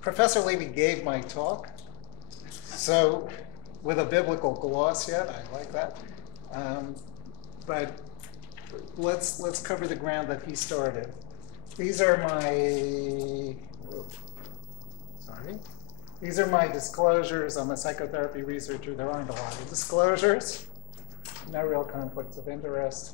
Professor Levy gave my talk, so with a biblical gloss yet, I like that. But let's cover the ground that he started. These are my disclosures. I'm a psychotherapy researcher. There aren't a lot of disclosures. No real conflicts of interest.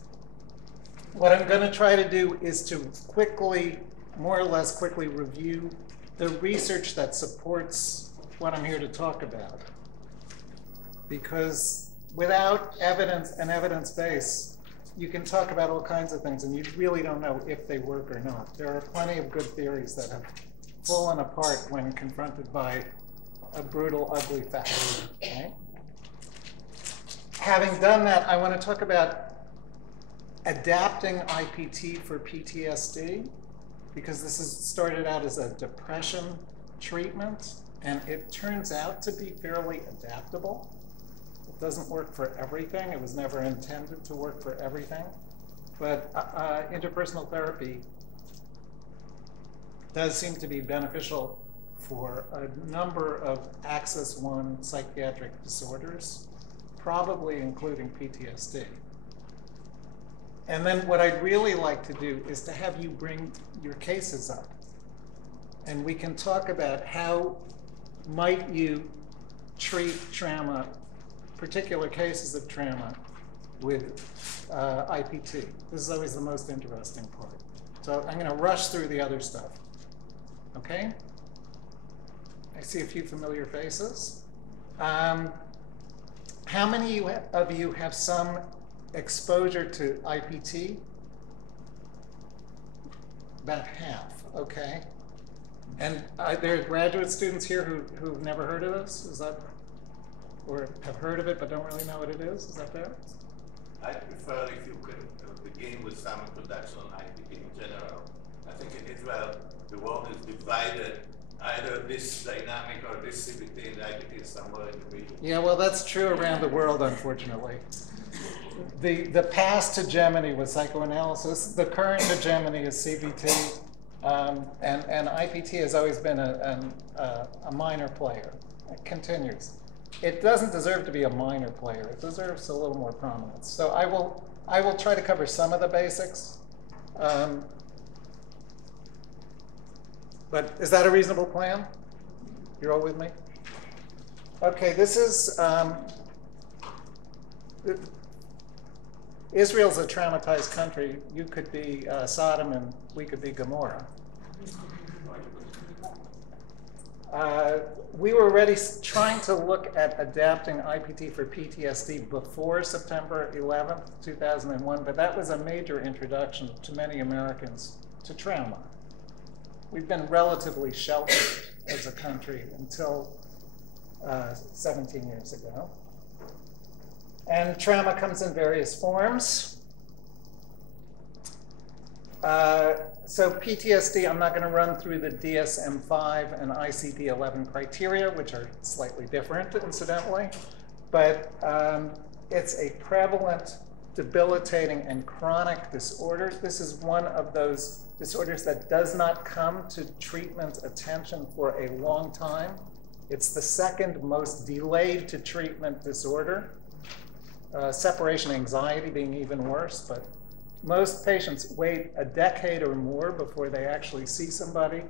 What I'm going to try to do is to quickly, more or less quickly, review the research that supports what I'm here to talk about. Because without evidence and evidence base, you can talk about all kinds of things, and you really don't know if they work or not. There are plenty of good theories that have fallen apart when confronted by a brutal, ugly fact. Right? Having done that, I want to talk about adapting IPT for PTSD, because this has started out as a depression treatment, and it turns out to be fairly adaptable. It doesn't work for everything. It was never intended to work for everything. But interpersonal therapy does seem to be beneficial for a number of Axis I psychiatric disorders, probably including PTSD. And then what I'd really like to do is to have you bring your cases up. And we can talk about how might you treat trauma, particular cases of trauma, with IPT. This is always the most interesting part. So I'm going to rush through the other stuff. Okay? I see a few familiar faces. How many of you have some exposure to IPT? About half, okay. And there are graduate students here who've never heard of this? Is that, or have heard of it but don't really know what it is? Is that fair? I prefer if you can begin with some introduction on IPT in general. I think in Israel, the world is divided, either this dynamic or this CBT, and IPT is somewhere in the middle. Yeah, well, that's true around the world, unfortunately. The past hegemony was psychoanalysis. The current hegemony is CBT, and IPT has always been a minor player. It continues. It doesn't deserve to be a minor player. It deserves a little more prominence. So I will try to cover some of the basics. But is that a reasonable plan? You're all with me? Okay, this is Israel's a traumatized country. You could be Sodom and we could be Gomorrah. We were already trying to look at adapting IPT for PTSD before September 11th, 2001, but that was a major introduction to many Americans to trauma. We've been relatively sheltered as a country until 17 years ago. And trauma comes in various forms. So PTSD, I'm not going to run through the DSM-5 and ICD-11 criteria, which are slightly different, incidentally. But it's a prevalent, debilitating, and chronic disorder. This is one of those disorders that does not come to treatment attention for a long time. It's the second most delayed to treatment disorder. Separation anxiety being even worse, but most patients wait a decade or more before they actually see somebody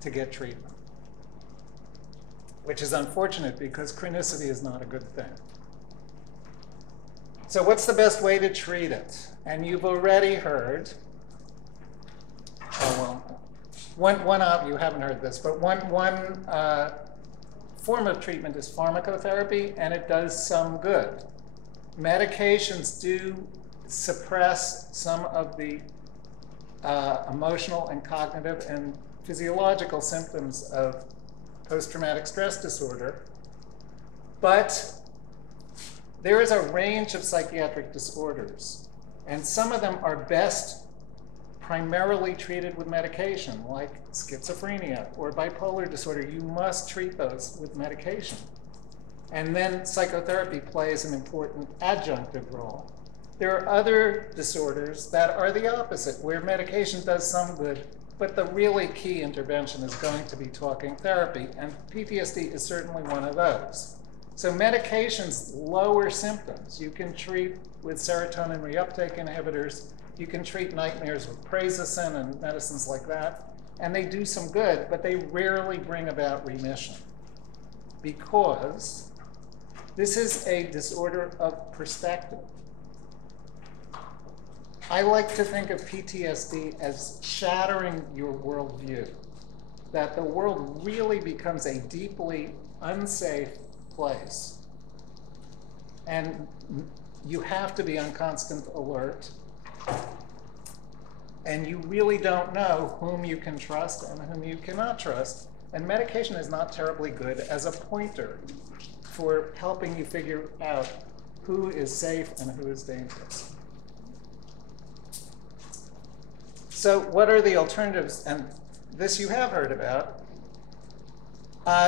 to get treatment, which is unfortunate because chronicity is not a good thing. So what's the best way to treat it? And you've already heard, one of you haven't heard this, but one form of treatment is pharmacotherapy, and it does some good. Medications do suppress some of the emotional and cognitive and physiological symptoms of post-traumatic stress disorder. But there is a range of psychiatric disorders, and some of them are best primarily treated with medication, like schizophrenia or bipolar disorder. You must treat those with medication. And then psychotherapy plays an important adjunctive role. There are other disorders that are the opposite, where medication does some good, But the really key intervention is going to be talking therapy, and PTSD is certainly one of those. So medications lower symptoms. You can treat with serotonin reuptake inhibitors. You can treat nightmares with prazosin and medicines like that. And they do some good, but they rarely bring about remission, because this is a disorder of perspective. I like to think of PTSD as shattering your worldview, that the world really becomes a deeply unsafe place. And you have to be on constant alert. And you really don't know whom you can trust and whom you cannot trust. And medication is not terribly good as a pointer for helping you figure out who is safe and who is dangerous. So what are the alternatives? And this you have heard about.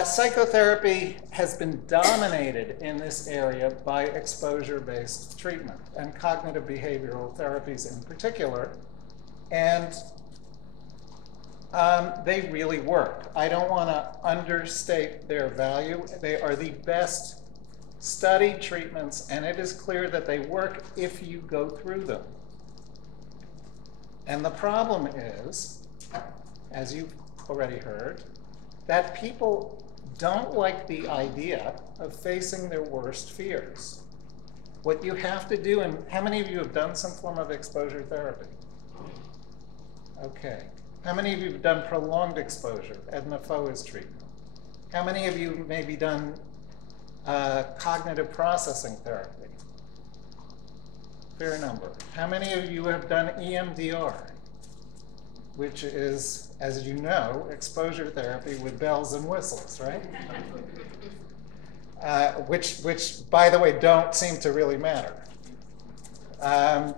Psychotherapy has been dominated in this area by exposure-based treatment and cognitive behavioral therapies in particular. And they really work. I don't want to understate their value. They are the best studied treatments, and it is clear that they work if you go through them. And the problem is, as you've already heard, that people don't like the idea of facing their worst fears. What you have to do, and how many of you have done some form of exposure therapy? Okay. How many of you have done prolonged exposure, Edna Foa's treatment? How many of you maybe done cognitive processing therapy? Fair number. How many of you have done EMDR, which is, as you know, exposure therapy with bells and whistles, right? Which, by the way, don't seem to really matter. But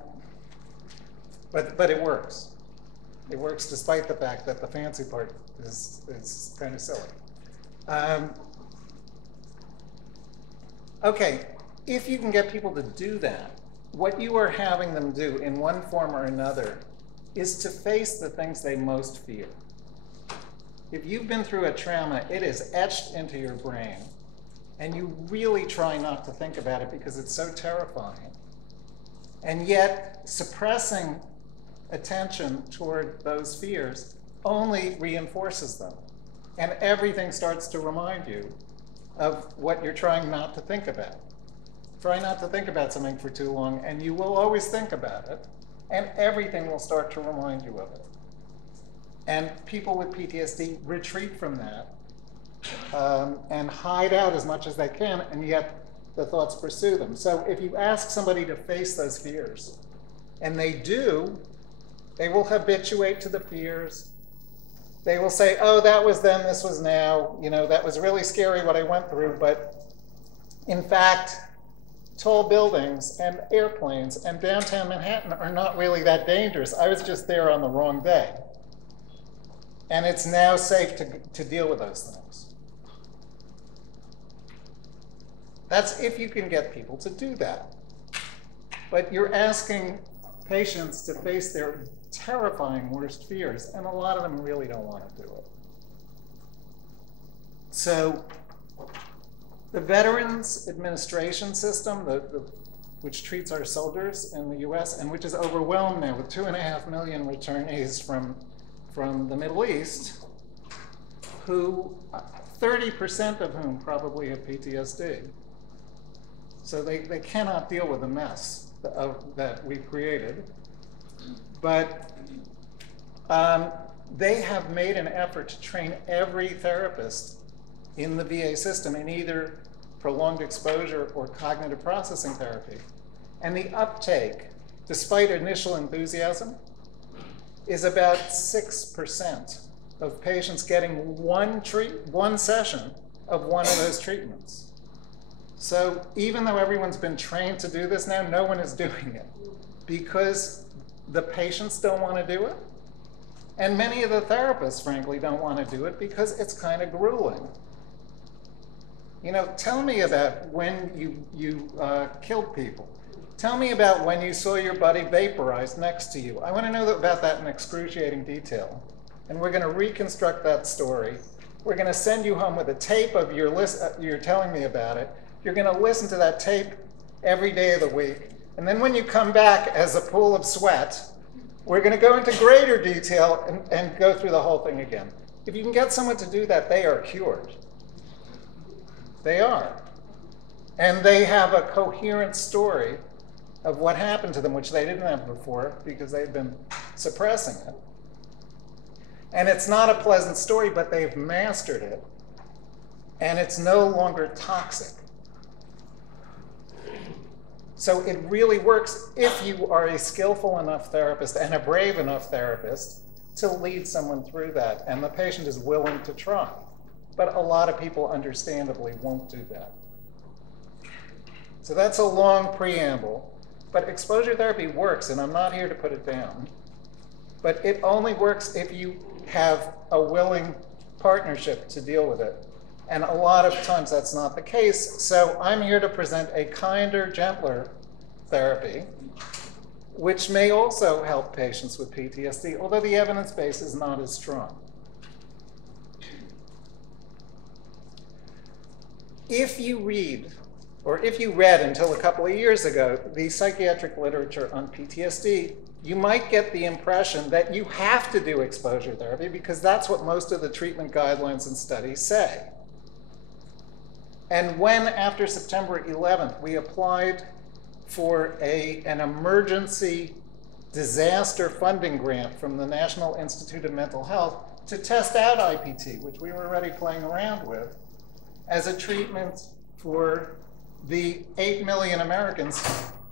it works. It works despite the fact that the fancy part is kind of silly. Okay, if you can get people to do that, what you are having them do in one form or another is to face the things they most fear. If you've been through a trauma, it is etched into your brain, and you really try not to think about it because it's so terrifying. And yet, suppressing attention toward those fears only reinforces them. And everything starts to remind you of what you're trying not to think about. Try not to think about something for too long, and you will always think about it, and everything will start to remind you of it. And people with PTSD retreat from that and hide out as much as they can, and yet the thoughts pursue them. So if you ask somebody to face those fears, and they do, they will habituate to the fears. They will say, oh, that was then, this was now. You know, that was really scary what I went through, but in fact, tall buildings and airplanes and downtown Manhattan are not really that dangerous. I was just there on the wrong day. And it's now safe to deal with those things. That's if you can get people to do that. But you're asking patients to face their terrifying worst fears, and a lot of them really don't want to do it. So the Veterans Administration System, which treats our soldiers in the US, and which is overwhelmed now with 2.5 million returnees from the Middle East, who 30% of whom probably have PTSD. So they cannot deal with the mess that we've created. But they have made an effort to train every therapist in the VA system in either prolonged exposure or cognitive processing therapy. And the uptake, despite initial enthusiasm, is about 6% of patients getting one session of one of those treatments. So even though everyone's been trained to do this now, no one is doing it because the patients don't want to do it. And many of the therapists, frankly, don't want to do it because it's kind of grueling. You know, tell me about when you killed people. Tell me about when you saw your buddy vaporized next to you. I want to know about that in excruciating detail. and we're going to reconstruct that story. We're going to send you home with a tape of you're telling me about it. You're going to listen to that tape every day of the week. And then when you come back as a pool of sweat, we're going to go into greater detail and go through the whole thing again. If you can get someone to do that, they are cured. They are. And they have a coherent story of what happened to them, which they didn't have before because they've been suppressing it. And it's not a pleasant story, but they've mastered it. And it's no longer toxic. So it really works if you are a skillful enough therapist and a brave enough therapist to lead someone through that, and the patient is willing to try. But a lot of people, understandably, won't do that. So that's a long preamble. But exposure therapy works, and I'm not here to put it down. But it only works if you have a willing partnership to deal with it. And a lot of times that's not the case. So I'm here to present a kinder, gentler therapy, which may also help patients with PTSD, although the evidence base is not as strong. If you read, or if you read until a couple of years ago, the psychiatric literature on PTSD, you might get the impression that you have to do exposure therapy because that's what most of the treatment guidelines and studies say. And when, after September 11th, we applied for an emergency disaster funding grant from the National Institute of Mental Health to test out IPT, which we were already playing around with, as a treatment for the 8 million Americans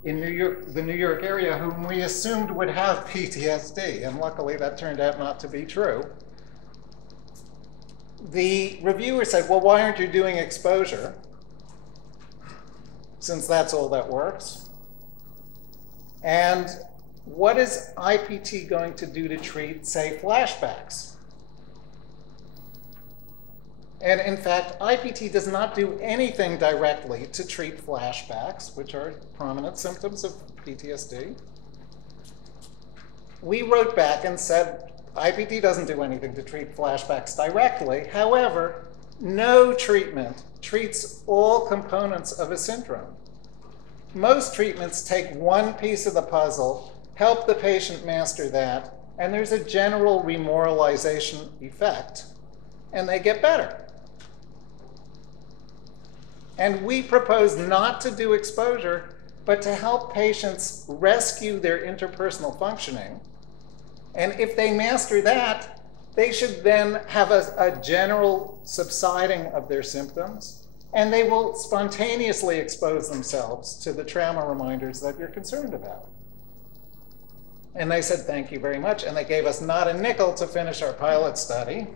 in the New York area whom we assumed would have PTSD, and luckily that turned out not to be true. The reviewer said, well, why aren't you doing exposure, since that's all that works? And what is IPT going to do to treat, say, flashbacks? And in fact, IPT does not do anything directly to treat flashbacks, which are prominent symptoms of PTSD. We wrote back and said, IPT doesn't do anything to treat flashbacks directly. However, no treatment treats all components of a syndrome. Most treatments take one piece of the puzzle, help the patient master that, and there's a general remoralization effect, and they get better. And we propose not to do exposure, but to help patients rescue their interpersonal functioning. And if they master that, they should then have a general subsiding of their symptoms, and they will spontaneously expose themselves to the trauma reminders that you're concerned about. And they said, thank you very much, and they gave us not a nickel to finish our pilot study.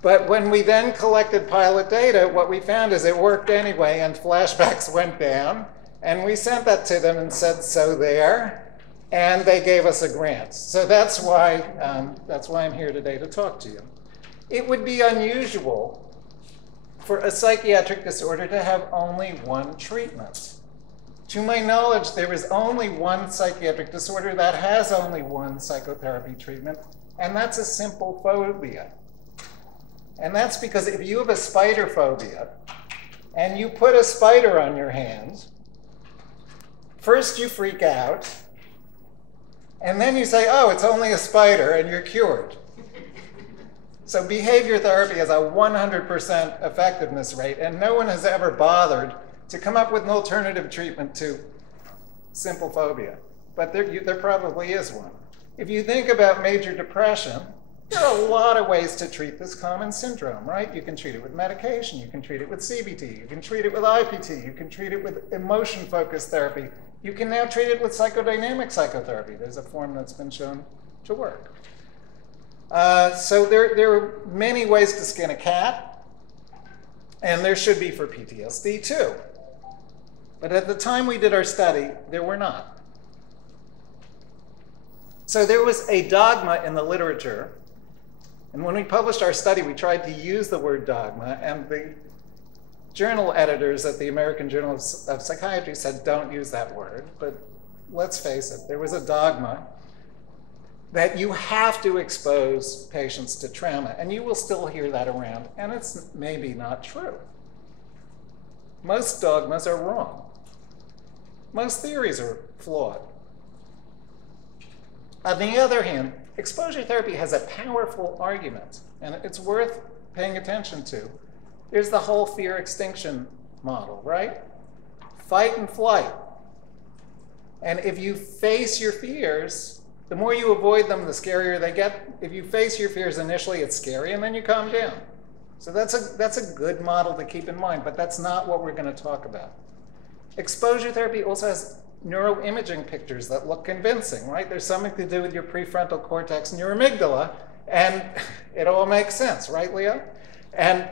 But when we then collected pilot data, what we found is it worked anyway, and flashbacks went down. And we sent that to them and said, so there. And they gave us a grant. So that's why I'm here today to talk to you. It would be unusual for a psychiatric disorder to have only one treatment. To my knowledge, there is only one psychiatric disorder that has only one psychotherapy treatment, and that's a simple phobia. And that's because if you have a spider phobia and you put a spider on your hand, first you freak out, and then you say, oh, it's only a spider, and you're cured. So behavior therapy has a 100% effectiveness rate, and no one has ever bothered to come up with an alternative treatment to simple phobia. But there probably is one. If you think about major depression, there are a lot of ways to treat this common syndrome, right? You can treat it with medication, you can treat it with CBT, you can treat it with IPT, you can treat it with emotion-focused therapy. You can now treat it with psychodynamic psychotherapy. There's a form that's been shown to work. So there are many ways to skin a cat, and there should be for PTSD too. But at the time we did our study, there were not. So there was a dogma in the literature, and when we published our study, we tried to use the word dogma, and the journal editors at the American Journal of Psychiatry said, don't use that word. But let's face it, there was a dogma that you have to expose patients to trauma, and you will still hear that around, and it's maybe not true. Most dogmas are wrong. Most theories are flawed. On the other hand, exposure therapy has a powerful argument, and it's worth paying attention to. There's the whole fear extinction model, right? Fight and flight. And if you face your fears, the more you avoid them, the scarier they get. If you face your fears initially, it's scary, and then you calm down. So that's a good model to keep in mind, but that's not what we're going to talk about. Exposure therapy also has neuroimaging pictures that look convincing, right? There's something to do with your prefrontal cortex and your amygdala, and it all makes sense, right, Leo? And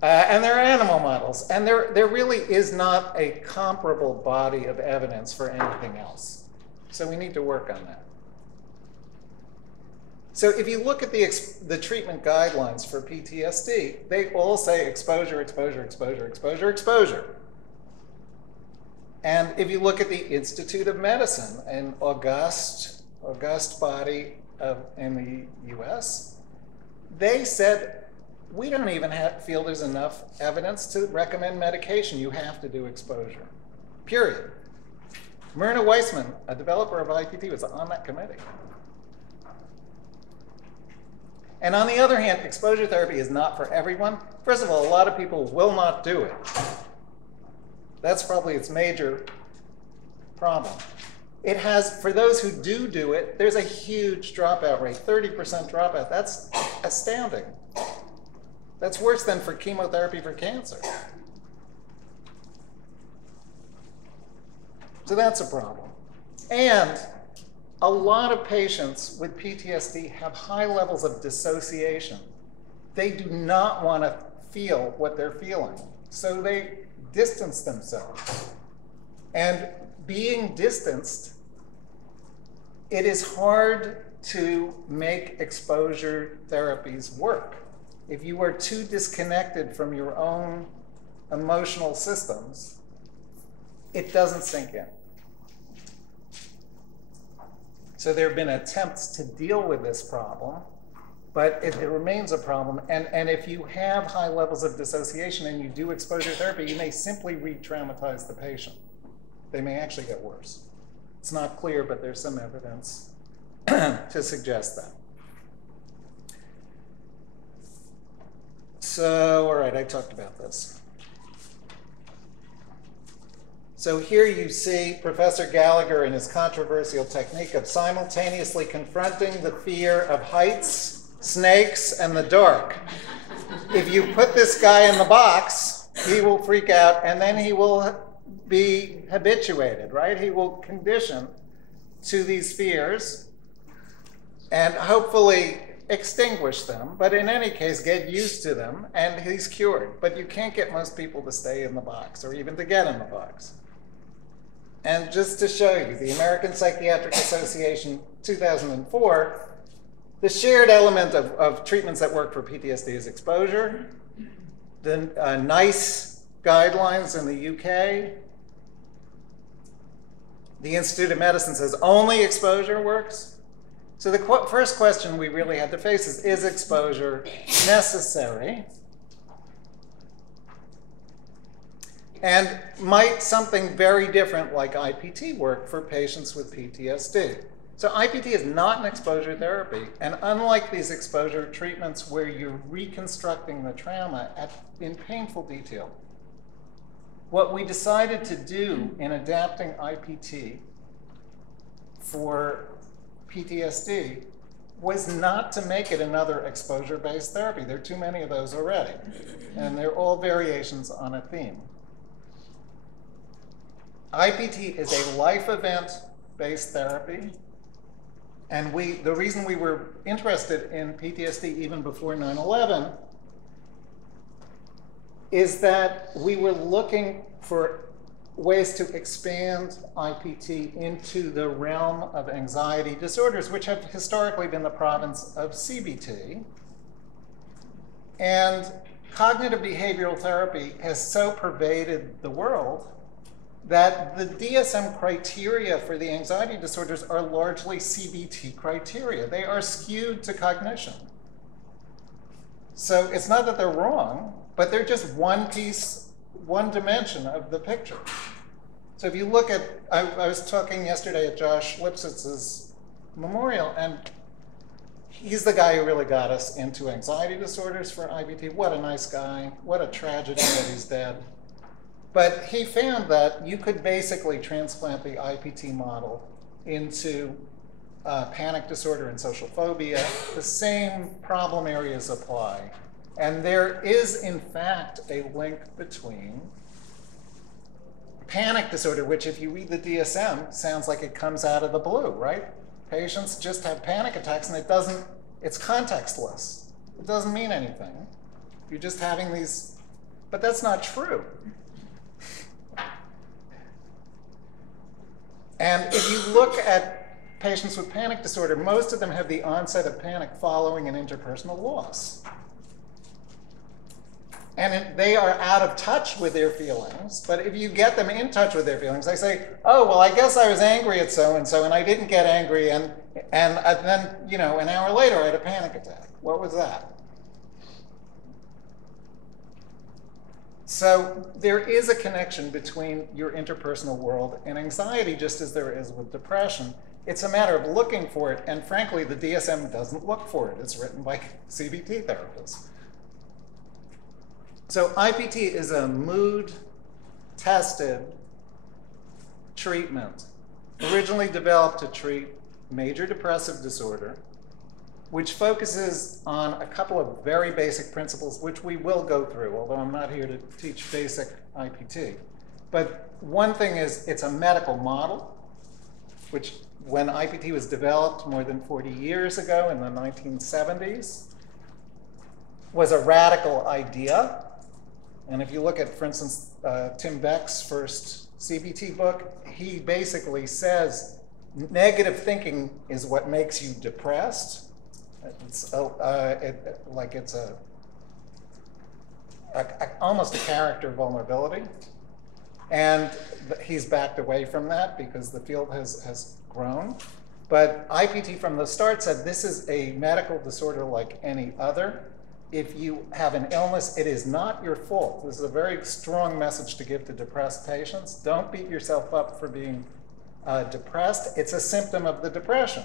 there are animal models, and there really is not a comparable body of evidence for anything else. So we need to work on that. So if you look at the treatment guidelines for PTSD, they all say exposure, exposure, exposure, exposure, exposure. And if you look at the Institute of Medicine, an august body in the US, they said, we don't even feel there's enough evidence to recommend medication. You have to do exposure, period. Myrna Weissman, a developer of IPT, was on that committee. And on the other hand, exposure therapy is not for everyone. First of all, a lot of people will not do it. That's probably its major problem. It has, for those who do it, there's a huge dropout rate, 30% dropout. That's astounding. That's worse than for chemotherapy for cancer. So that's a problem. And a lot of patients with PTSD have high levels of dissociation. They do not want to feel what they're feeling, so they distance themselves. And being distanced, it is hard to make exposure therapies work. If you are too disconnected from your own emotional systems, it doesn't sink in. So there have been attempts to deal with this problem, but it remains a problem. And if you have high levels of dissociation and you do exposure therapy, you may simply re-traumatize the patient. They may actually get worse. It's not clear, but there's some evidence to suggest that. So, all right, I talked about this. So here you see Professor Gallagher and his controversial technique of simultaneously confronting the fear of heights, snakes, and the dark. If you put this guy in the box, he will freak out, and then he will be habituated, right? He will condition to these fears and hopefully extinguish them, but in any case, get used to them, and he's cured. But you can't get most people to stay in the box or even to get in the box. And just to show you, the American Psychiatric Association, 2004, the shared element of treatments that work for PTSD is exposure. The NICE guidelines in the UK. The Institute of Medicine says only exposure works. So the first question we really had to face is exposure necessary? And might something very different like IPT work for patients with PTSD? So IPT is not an exposure therapy, and unlike these exposure treatments where you're reconstructing the trauma in painful detail, what we decided to do in adapting IPT for PTSD was not to make it another exposure-based therapy. There are too many of those already, and they're all variations on a theme. IPT is a life event-based therapy, and the reason we were interested in PTSD even before 9/11 is that we were looking for ways to expand IPT into the realm of anxiety disorders, which have historically been the province of CBT. And cognitive behavioral therapy has so pervaded the world that the DSM criteria for the anxiety disorders are largely CBT criteria. They are skewed to cognition. So it's not that they're wrong, but they're just one piece, one dimension of the picture. So if you look at, I was talking yesterday at Josh Lipsitz's memorial, and he's the guy who really got us into anxiety disorders for IBT. What a nice guy. What a tragedy that he's dead. But he found that you could basically transplant the IPT model into panic disorder and social phobia. The same problem areas apply. And there is, in fact, a link between panic disorder, which if you read the DSM, sounds like it comes out of the blue, right? Patients just have panic attacks and it's contextless. It doesn't mean anything. You're just having these, but that's not true. And if you look at patients with panic disorder, most of them have the onset of panic following an interpersonal loss. And they are out of touch with their feelings, but if you get them in touch with their feelings, they say, oh, well, I guess I was angry at so-and-so, and I didn't get angry, and then, you know, an hour later, I had a panic attack. What was that? So there is a connection between your interpersonal world and anxiety, just as there is with depression. It's a matter of looking for it, and frankly, the DSM doesn't look for it. It's written by CBT therapists. So IPT is a mood-tested treatment, originally developed to treat major depressive disorder, which focuses on a couple of very basic principles, which we will go through, although I'm not here to teach basic IPT. But one thing is it's a medical model, which when IPT was developed more than 40 years ago in the 1970s, was a radical idea. And if you look at, for instance, Tim Beck's first CBT book, he basically says negative thinking is what makes you depressed. It's almost a character vulnerability. And he's backed away from that because the field has grown. But IPT from the start said this is a medical disorder like any other. If you have an illness, it is not your fault. This is a very strong message to give to depressed patients. Don't beat yourself up for being depressed. It's a symptom of the depression,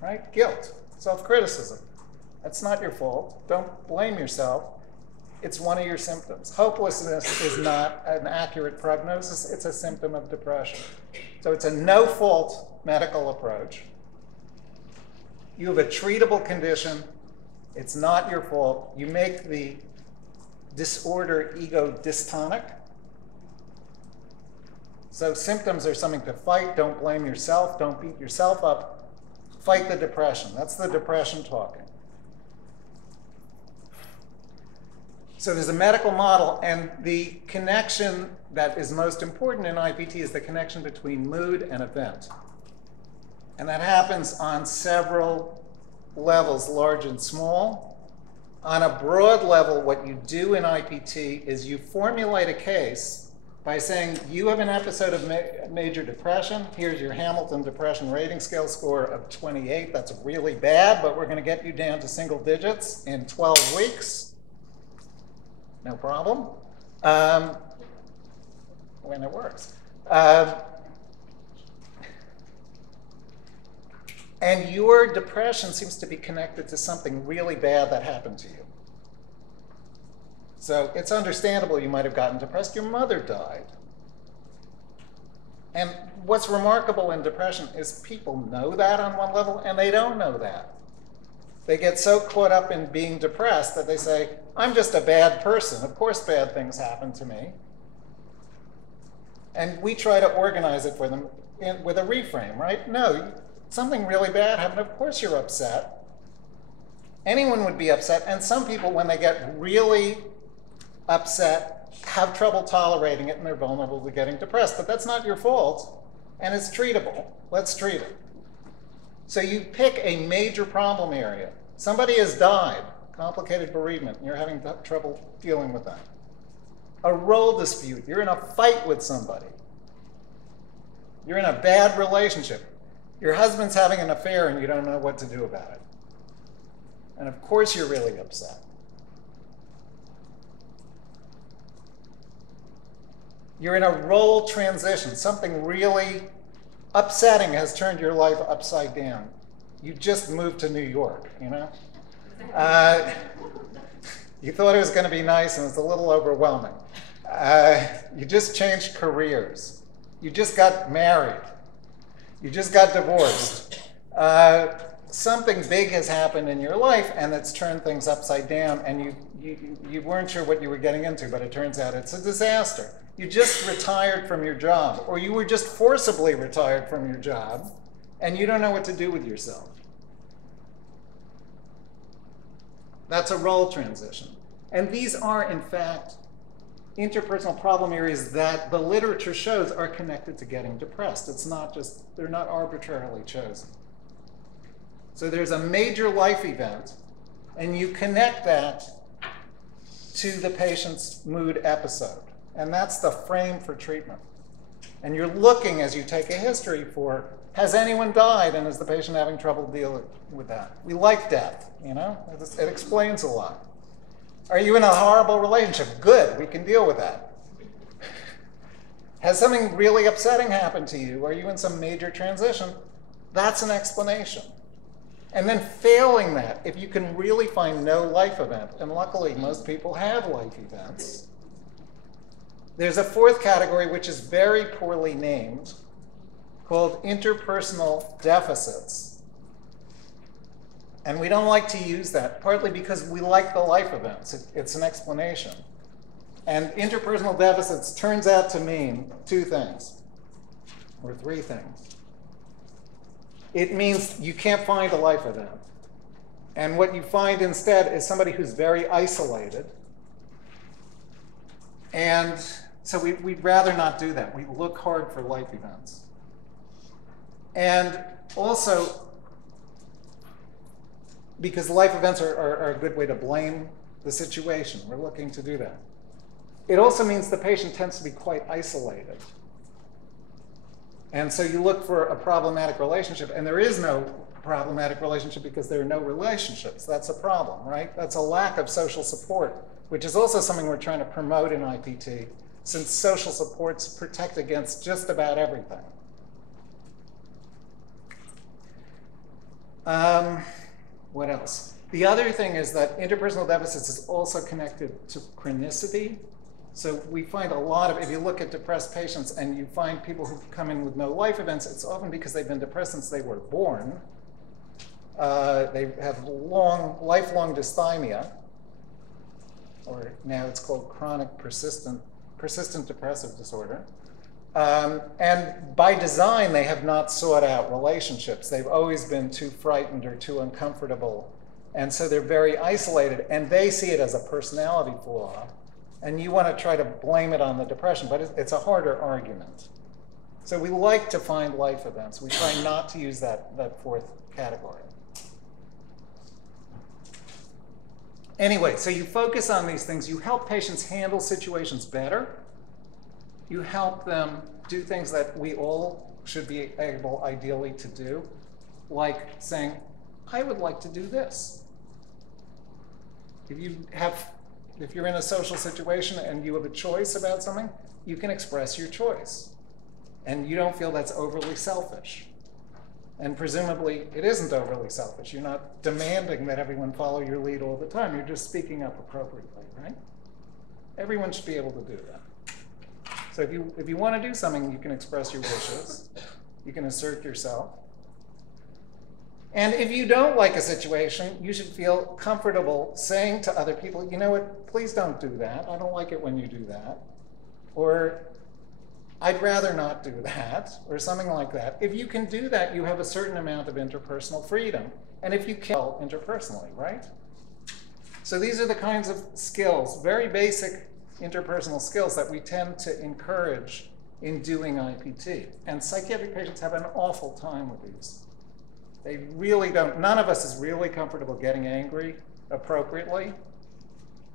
right? Guilt, self-criticism. That's not your fault. Don't blame yourself. It's one of your symptoms. Hopelessness is not an accurate prognosis. It's a symptom of depression. So it's a no-fault medical approach. You have a treatable condition. It's not your fault. You make the disorder ego dystonic. So symptoms are something to fight. Don't blame yourself. Don't beat yourself up. Fight the depression. That's the depression talking. So there's a medical model, and the connection that is most important in IPT is the connection between mood and event. And that happens on several levels, large and small. On a broad level, what you do in IPT is you formulate a case by saying, you have an episode of major depression. Here's your Hamilton Depression Rating Scale score of 28. That's really bad, but we're going to get you down to single digits in 12 weeks. No problem. When it works. And your depression seems to be connected to something really bad that happened to you. So it's understandable you might have gotten depressed. Your mother died. And what's remarkable in depression is people know that on one level, and they don't know that. They get so caught up in being depressed that they say, I'm just a bad person. Of course bad things happen to me. And we try to organize it for them with a reframe, right? No, something really bad happened. Of course you're upset. Anyone would be upset. And some people, when they get really upset, have trouble tolerating it, and they're vulnerable to getting depressed. But that's not your fault, and it's treatable. Let's treat it. So you pick a major problem area. Somebody has died, complicated bereavement, and you're having trouble dealing with that. A role dispute. You're in a fight with somebody. You're in a bad relationship. Your husband's having an affair and you don't know what to do about it. And of course you're really upset. You're in a role transition. Something really upsetting has turned your life upside down. You just moved to New York, you know? You thought it was going to be nice and it's a little overwhelming. You just changed careers. You just got married. You just got divorced. Something big has happened in your life and it's turned things upside down, and you weren't sure what you were getting into, but it turns out it's a disaster. You just retired from your job, or you were just forcibly retired from your job, and you don't know what to do with yourself. That's a role transition. And these are, in fact, interpersonal problem areas that the literature shows are connected to getting depressed. It's not just, they're not arbitrarily chosen. So there's a major life event, and you connect that to the patient's mood episode. And that's the frame for treatment. And you're looking, as you take a history, for, has anyone died, and is the patient having trouble dealing with that? We like death, you know? It explains a lot. Are you in a horrible relationship? Good, we can deal with that. Has something really upsetting happened to you? Are you in some major transition? That's an explanation. And then failing that, if you can really find no life event, and luckily most people have life events, there's a fourth category which is very poorly named, called interpersonal deficits. And we don't like to use that, partly because we like the life events. It's an explanation. And interpersonal deficits turns out to mean two things, or three things. It means you can't find a life event. And what you find instead is somebody who's very isolated. And so we'd rather not do that. We look hard for life events. And also, because life events are a good way to blame the situation, we're looking to do that. It also means the patient tends to be quite isolated. And so you look for a problematic relationship, and there is no problematic relationship because there are no relationships. That's a problem, right? That's a lack of social support, which is also something we're trying to promote in IPT, since social supports protect against just about everything. What else? The other thing is that interpersonal deficits is also connected to chronicity. So we find a lot of, if you look at depressed patients and you find people who come in with no life events, it's often because they've been depressed since they were born. They have lifelong dysthymia, or now it's called chronic persistent depressive disorder. And by design, they have not sought out relationships. They've always been too frightened or too uncomfortable. And so they're very isolated, and they see it as a personality flaw. And you want to try to blame it on the depression, but it's a harder argument. So we like to find life events. We try not to use that fourth category. Anyway, so you focus on these things. You help patients handle situations better. You help them do things that we all should be able, ideally, to do, like saying, I would like to do this. If you're in a social situation and you have a choice about something, you can express your choice. And you don't feel that's overly selfish. And presumably, it isn't overly selfish. You're not demanding that everyone follow your lead all the time. You're just speaking up appropriately, right? Everyone should be able to do that. So if you want to do something, you can express your wishes. You can assert yourself. And if you don't like a situation, you should feel comfortable saying to other people, you know what, please don't do that. I don't like it when you do that. Or I'd rather not do that, or something like that. If you can do that, you have a certain amount of interpersonal freedom. And if you can, interpersonally, right? So these are the kinds of skills, very basic interpersonal skills that we tend to encourage in doing IPT. And psychiatric patients have an awful time with these. They really don't, none of us is really comfortable getting angry appropriately.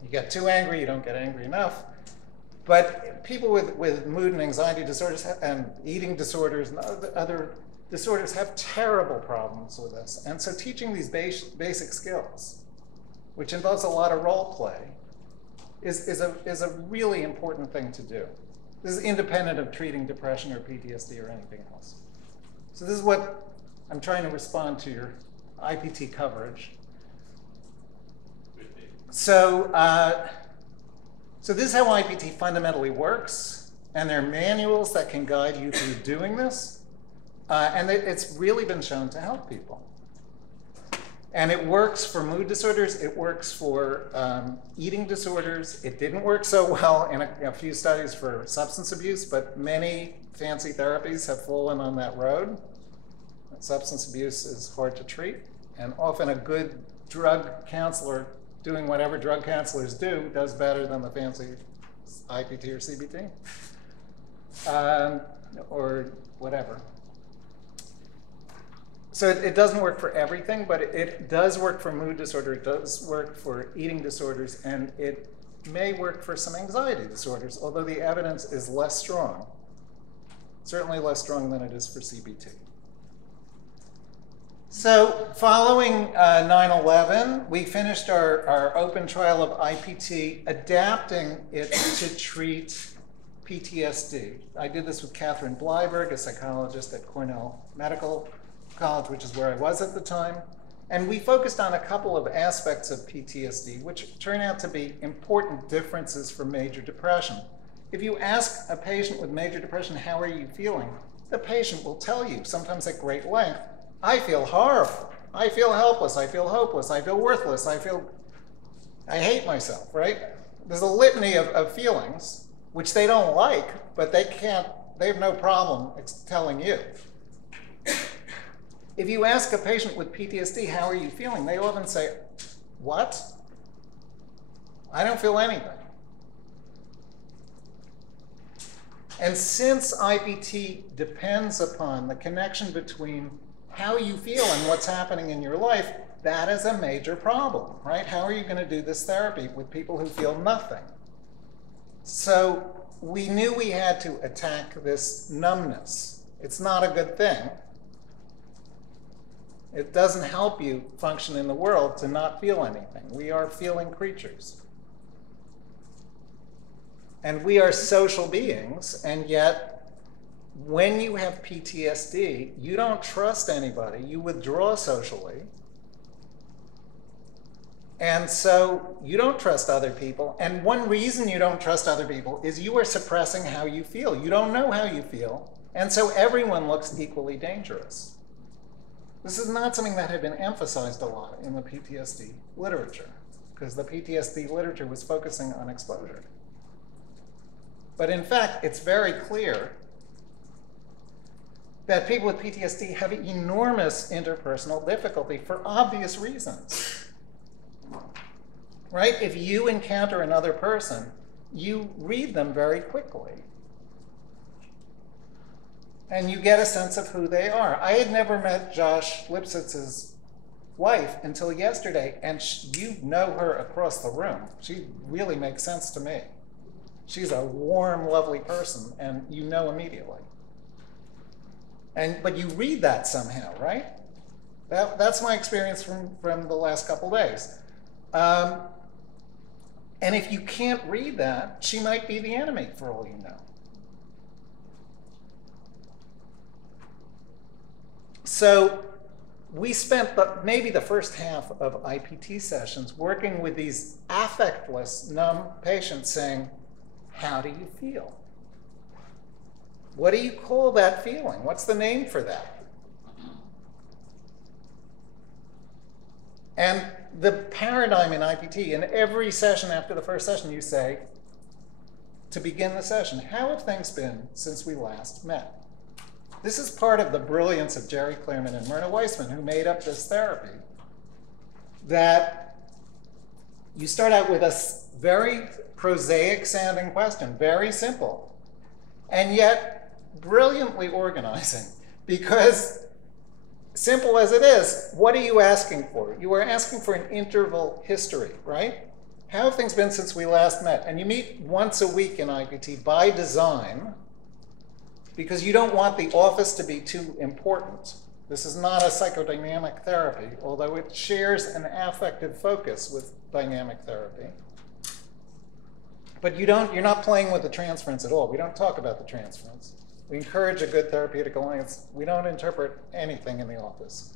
You get too angry, you don't get angry enough. But people with mood and anxiety disorders and eating disorders and other disorders have terrible problems with this. And so teaching these basic skills, which involves a lot of role play, is a really important thing to do. This is independent of treating depression or PTSD or anything else. So this is what I'm trying to respond to your IPT coverage. So, so this is how IPT fundamentally works, and there are manuals that can guide you through doing this, and it's really been shown to help people. And it works for mood disorders, it works for eating disorders. It didn't work so well in a few studies for substance abuse, but many fancy therapies have fallen on that road. Substance abuse is hard to treat, and often a good drug counselor doing whatever drug counselors do does better than the fancy IPT or CBT, or whatever. So it doesn't work for everything, but it does work for mood disorder, it does work for eating disorders, and it may work for some anxiety disorders, although the evidence is less strong, certainly less strong than it is for CBT. So following 9/11, we finished our open trial of IPT, adapting it to treat PTSD. I did this with Catherine Bleiberg, a psychologist at Cornell Medical College, which is where I was at the time. And we focused on a couple of aspects of PTSD, which turn out to be important differences from major depression. If you ask a patient with major depression, how are you feeling? The patient will tell you, sometimes at great length, I feel horrible. I feel helpless. I feel hopeless. I feel worthless. I hate myself, right? There's a litany of feelings, which they don't like, but they have no problem telling you. If you ask a patient with PTSD, how are you feeling? They often say, what? I don't feel anything. And since IPT depends upon the connection between how you feel and what's happening in your life, that is a major problem, right? How are you going to do this therapy with people who feel nothing? So we knew we had to attack this numbness. It's not a good thing. It doesn't help you function in the world to not feel anything. We are feeling creatures. And we are social beings, and yet when you have PTSD, you don't trust anybody, you withdraw socially. And so you don't trust other people. And one reason you don't trust other people is you are suppressing how you feel. You don't know how you feel. And so everyone looks equally dangerous. This is not something that had been emphasized a lot in the PTSD literature, because the PTSD literature was focusing on exposure. But in fact, it's very clear that people with PTSD have enormous interpersonal difficulty for obvious reasons. Right? If you encounter another person, you read them very quickly. And you get a sense of who they are. I had never met Josh Lipsitz's wife until yesterday, and you know her across the room. She really makes sense to me. She's a warm, lovely person, and you know immediately. But you read that somehow, right? That's my experience from the last couple days. And if you can't read that, she might be the enemy for all you know. So we spent maybe the first half of IPT sessions working with these affectless, numb patients saying, how do you feel? What do you call that feeling? What's the name for that? And the paradigm in IPT, in every session after the first session, you say, to begin the session, how have things been since we last met? This is part of the brilliance of Jerry Clearman and Myrna Weissman, who made up this therapy, that you start out with a very prosaic sounding question, very simple, and yet brilliantly organizing, because simple as it is, what are you asking for? You are asking for an interval history, right? how have things been since we last met? And you meet once a week in IPT by design, because you don't want the office to be too important. This is not a psychodynamic therapy, although it shares an affective focus with dynamic therapy. But you're not playing with the transference at all. We don't talk about the transference. We encourage a good therapeutic alliance. We don't interpret anything in the office.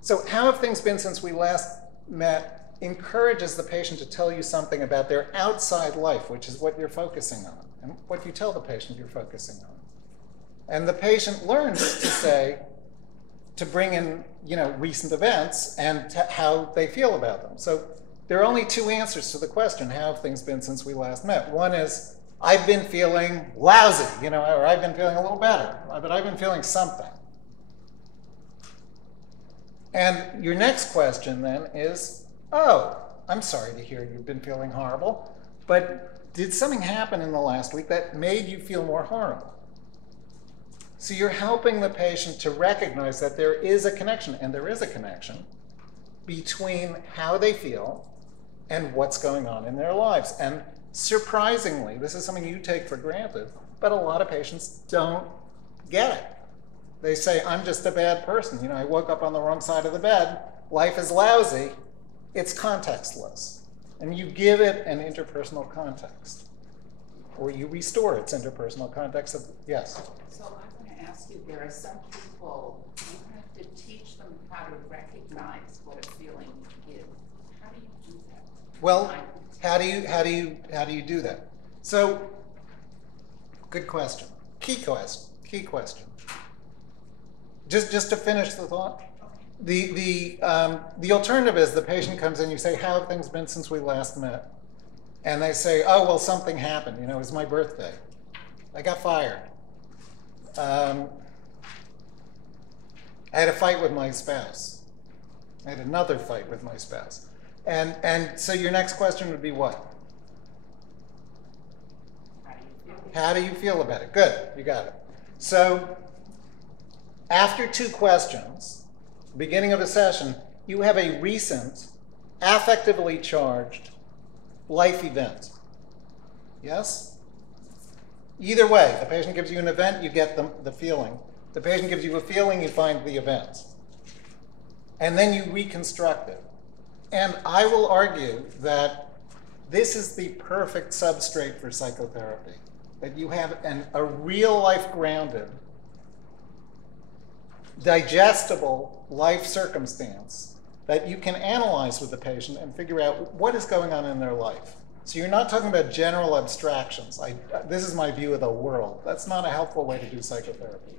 So how have things been since we last met encourages the patient to tell you something about their outside life, which is what you're focusing on, and what you tell the patient you're focusing on. And the patient learns to say, to bring in, recent events and how they feel about them. So there are only two answers to the question, how have things been since we last met? One is, I've been feeling lousy, or I've been feeling a little better, but I've been feeling something. And your next question then is, oh, I'm sorry to hear you've been feeling horrible, but did something happen in the last week that made you feel more horrible? So you're helping the patient to recognize that there is a connection, and there is a connection, between how they feel and what's going on in their lives. And surprisingly, this is something you take for granted, but a lot of patients don't get it. They say, I'm just a bad person. I woke up on the wrong side of the bed. Life is lousy. It's contextless. And you give it an interpersonal context, or you restore its interpersonal context. Yes? So I'm going to ask you, there are some people, you have to teach them how to recognize what a feeling is. How do you do that? Well, how do you do that? So, good question. Key question. Just to finish the thought, the alternative is the patient comes in, you say, how have things been since we last met? And they say, oh, well, something happened. It was my birthday. I got fired. I had a fight with my spouse. I had another fight with my spouse. And so your next question would be what? How do you feel about it? Good, you got it. So after two questions, beginning of a session, you have a recent, affectively charged life event. Yes? Either way, the patient gives you an event, you get the feeling. The patient gives you a feeling, you find the event. And then you reconstruct it. And I will argue that this is the perfect substrate for psychotherapy. That you have a real life grounded, digestible life circumstance that you can analyze with the patient and figure out what is going on in their life. So you're not talking about general abstractions. This is my view of the world. That's not a helpful way to do psychotherapy.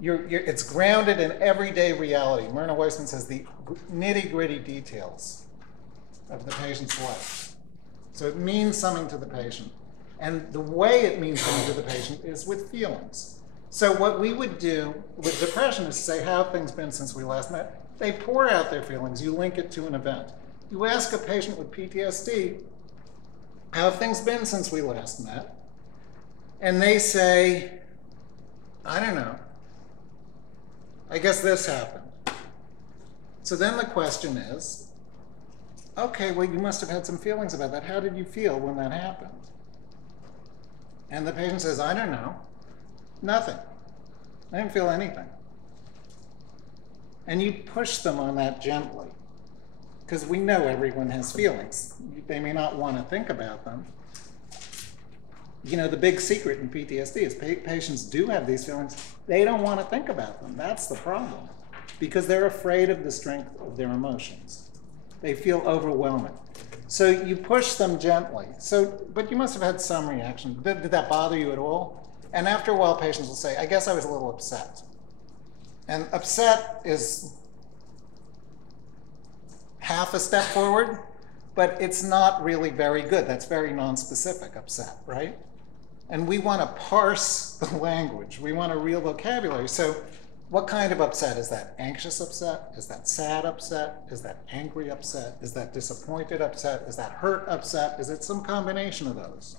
It's grounded in everyday reality. Myrna Weissman says the nitty-gritty details of the patient's life. So it means something to the patient. And the way it means something to the patient is with feelings. So what we would do with depression is say, how have things been since we last met? They pour out their feelings. You link it to an event. You ask a patient with PTSD, how have things been since we last met? And they say, I don't know. I guess this happened. So then the question is, okay, well, you must have had some feelings about that. How did you feel when that happened? And the patient says, I don't know. Nothing. I didn't feel anything. And you push them on that gently, because we know everyone has feelings. They may not want to think about them. The big secret in PTSD is patients do have these feelings. They don't want to think about them. That's the problem, because they're afraid of the strength of their emotions. They feel overwhelming. So you push them gently. But you must have had some reaction. Did that bother you at all? And after a while, patients will say, I guess I was a little upset. And upset is half a step forward, but it's not really very good. That's very nonspecific, upset, right? And we want to parse the language. We want a real vocabulary. So what kind of upset is that? Anxious upset? Is that sad upset? Is that angry upset? Is that disappointed upset? Is that hurt upset? Is it some combination of those?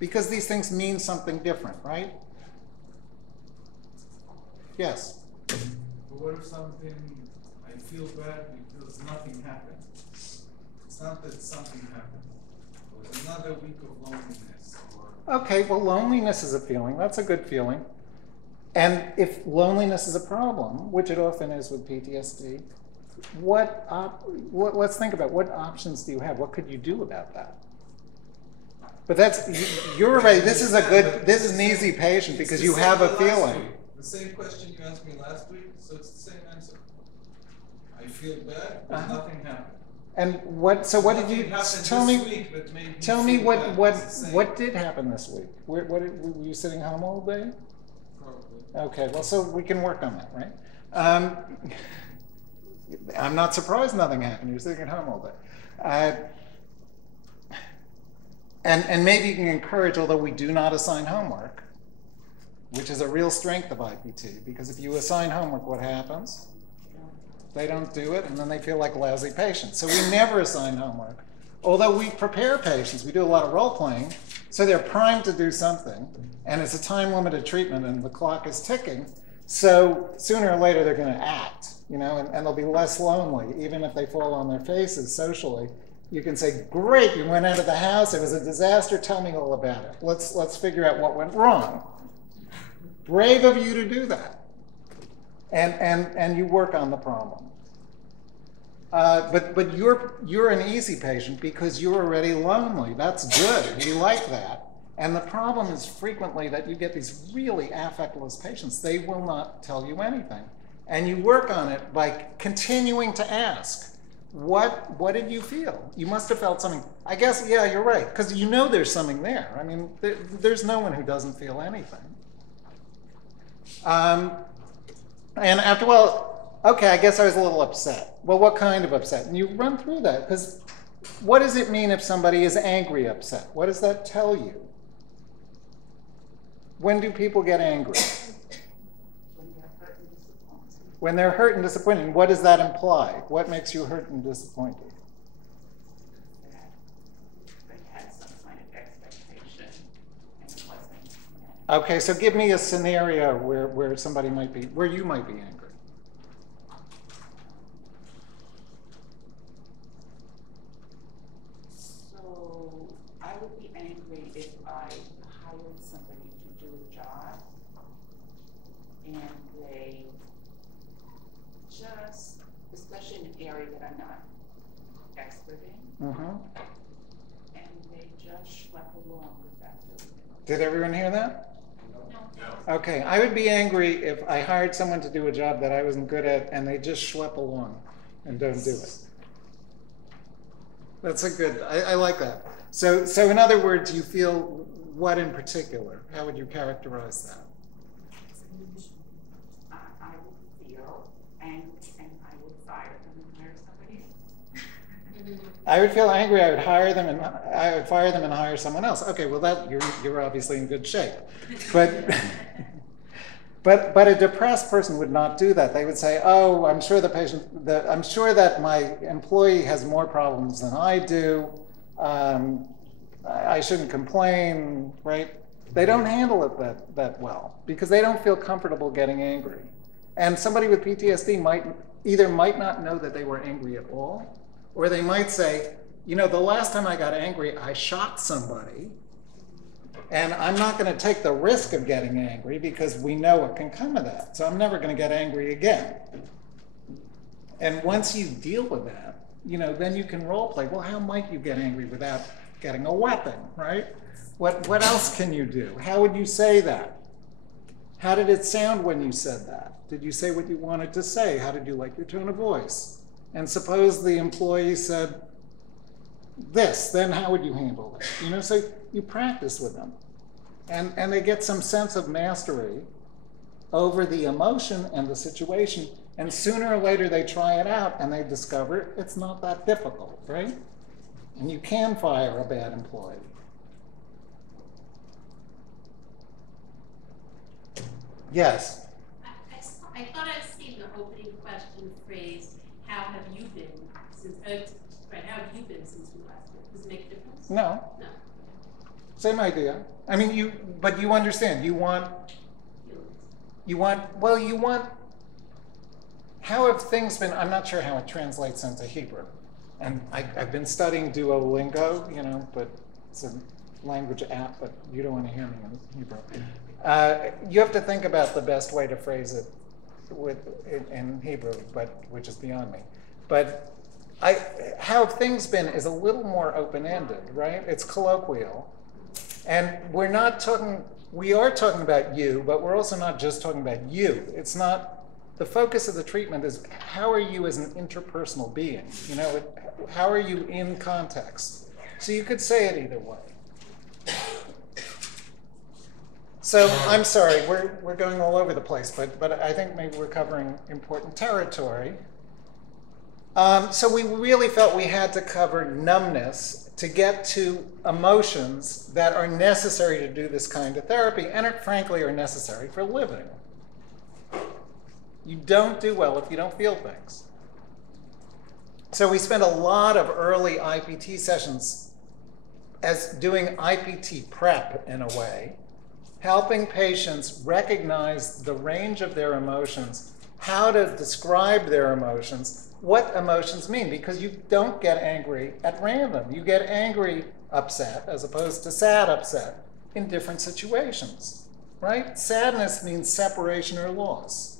Because these things mean something different, right? Yes? But what if something, I feel bad because nothing happened? It's not that something happened. It was another week of loneliness. Okay, well, loneliness is a feeling. That's a good feeling. And if loneliness is a problem, which it often is with PTSD, let's think about what options do you have? What could you do about that? But you're right. This is an easy patient because you have a feeling. The same question you asked me last week, so it's the same answer. I feel bad, but nothing happened. And what did you tell me? Tell me what did happen this week? Were you sitting home all day? Probably. Okay, well, so we can work on that, right? I'm not surprised nothing happened. You're sitting at home all day. And maybe you can encourage, although we do not assign homework, which is a real strength of IPT, because if you assign homework, what happens? They don't do it, and then they feel like lousy patients. So we never assign homework. Although we prepare patients, we do a lot of role-playing, so they're primed to do something, and it's a time-limited treatment, and the clock is ticking. So sooner or later, they're going to act, and they'll be less lonely, even if they fall on their faces socially. You can say, great, you went out of the house, it was a disaster, tell me all about it. Let's figure out what went wrong. Brave of you to do that. And you work on the problem. But you're an easy patient because you're already lonely. That's good. We like that. And the problem is frequently that you get these really affectless patients. They will not tell you anything. And you work on it by continuing to ask, what did you feel? You must have felt something. I guess, yeah, you're right, because there's something there. I mean, there's no one who doesn't feel anything. And after a while, okay, I guess I was a little upset. Well, what kind of upset? And you run through that, because what does it mean if somebody is angry upset? What does that tell you? When do people get angry? When they're hurt and disappointed. What does that imply? What makes you hurt and disappointed? They had some kind of expectation and it wasn't met. Okay, so give me a scenario where somebody might be, where you might be angry. So I would be angry if I hired somebody to do a job and they just, especially in an area that I'm not expert in, and they just schlep along with that building. Did everyone hear that? No. Okay, I would be angry if I hired someone to do a job that I wasn't good at and they just schlep along and don't do it. That's a good, I like that. So in other words, you feel what in particular? How would you characterize that? I would feel angry and I would fire them and hire somebody else. I would feel angry. I would hire them and I would fire them and hire someone else. Okay, well that you're obviously in good shape, but a depressed person would not do that. They would say, "Oh, I'm sure I'm sure that my employee has more problems than I do. I shouldn't complain." Right? They don't handle it that well because they don't feel comfortable getting angry. And somebody with PTSD might not know that they were angry at all. Or they might say, the last time I got angry, I shot somebody, and I'm not going to take the risk of getting angry because we know what can come of that. So I'm never going to get angry again. And once you deal with that, then you can role play. Well, how might you get angry without getting a weapon, right? What else can you do? How would you say that? How did it sound when you said that? Did you say what you wanted to say? How did you like your tone of voice? And suppose the employee said this, then how would you handle it? So you practice with them. And they get some sense of mastery over the emotion and the situation. And sooner or later they try it out and they discover it's not that difficult, right? And you can fire a bad employee. Yes? I thought I'd seen the opening question phrase, how have you been since we last met? Does it make a difference? No. No. Same idea. I mean, but you understand, you want you want, how have things been, I'm not sure how it translates into Hebrew. And I've been studying Duolingo, you know, but it's a language app, but you don't want to hear me in Hebrew. You have to think about the best way to phrase it in Hebrew, which is beyond me. But how have things been is a little more open-ended, right? It's colloquial. And we are talking about you, but we're also not just talking about you. It's not, the focus of the treatment is how are you as an interpersonal being? You know, how are you in context? So you could say it either way. So I'm sorry, we're going all over the place, but I think maybe we're covering important territory. So we really felt we had to cover numbness to get to emotions that are necessary to do this kind of therapy, and frankly are necessary for living. You don't do well if you don't feel things. So we spent a lot of early IPT sessions as doing IPT prep in a way, helping patients recognize the range of their emotions, how to describe their emotions, what emotions mean, because you don't get angry at random. You get angry upset as opposed to sad upset in different situations, right? Sadness means separation or loss.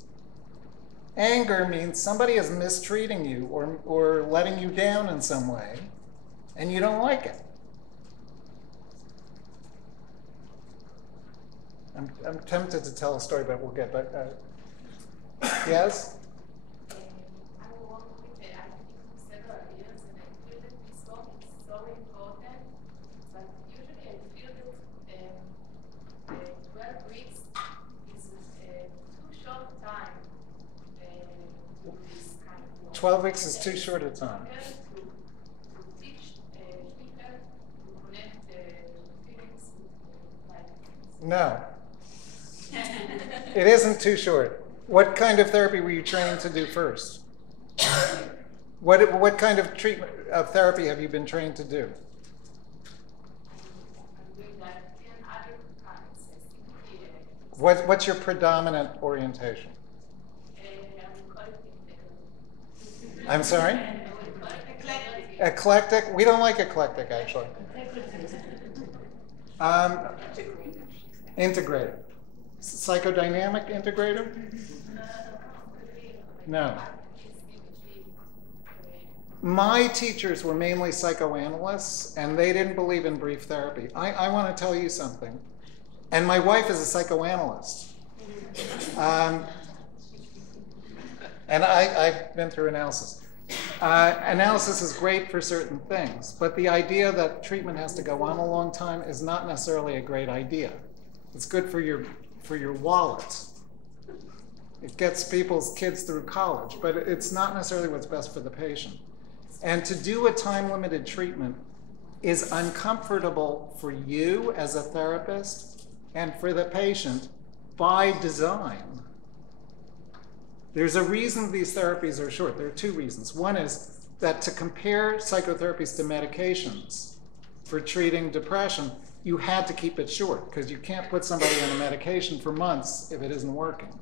Anger means somebody is mistreating you or letting you down in some way, and you don't like it. I'm tempted to tell a story, but we'll get back. Yes? I work with the IPT for several years, and I feel that this work is so important, but usually I feel that the 12 weeks is too short time to do this kind of work. 12 weeks is too short a time. To teach people to connect feelings with life. No. It isn't too short. What kind of therapy were you trained to do first? What kind of treatment of therapy have you been trained to do? I'm doing that in other kinds. What's your predominant orientation? I'm sorry? Eclectic? We don't like eclectic, actually. Integrative. Psychodynamic integrative? No. My teachers were mainly psychoanalysts, and they didn't believe in brief therapy. I want to tell you something. And my wife is a psychoanalyst. And I've been through analysis. Analysis is great for certain things, but the idea that treatment has to go on a long time is not necessarily a great idea. It's good for your wallet. It gets people's kids through college, but it's not necessarily what's best for the patient. And to do a time-limited treatment is uncomfortable for you as a therapist and for the patient by design. There's a reason these therapies are short. There are two reasons. One is that to compare psychotherapies to medications for treating depression, you had to keep it short because you can't put somebody on a medication for months if it isn't working.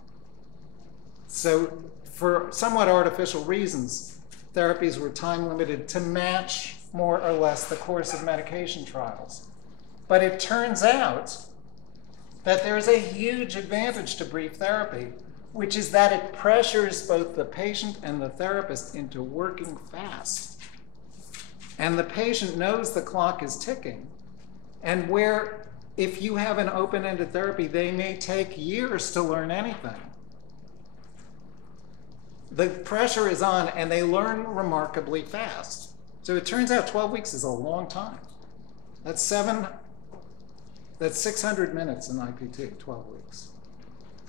So for somewhat artificial reasons, therapies were time limited to match more or less the course of medication trials. But it turns out that there's a huge advantage to brief therapy, which is that it pressures both the patient and the therapist into working fast. And the patient knows the clock is ticking. And where, if you have an open-ended therapy, they may take years to learn anything. The pressure is on, and they learn remarkably fast. So it turns out 12 weeks is a long time. That's 600 minutes in IPT, 12 weeks.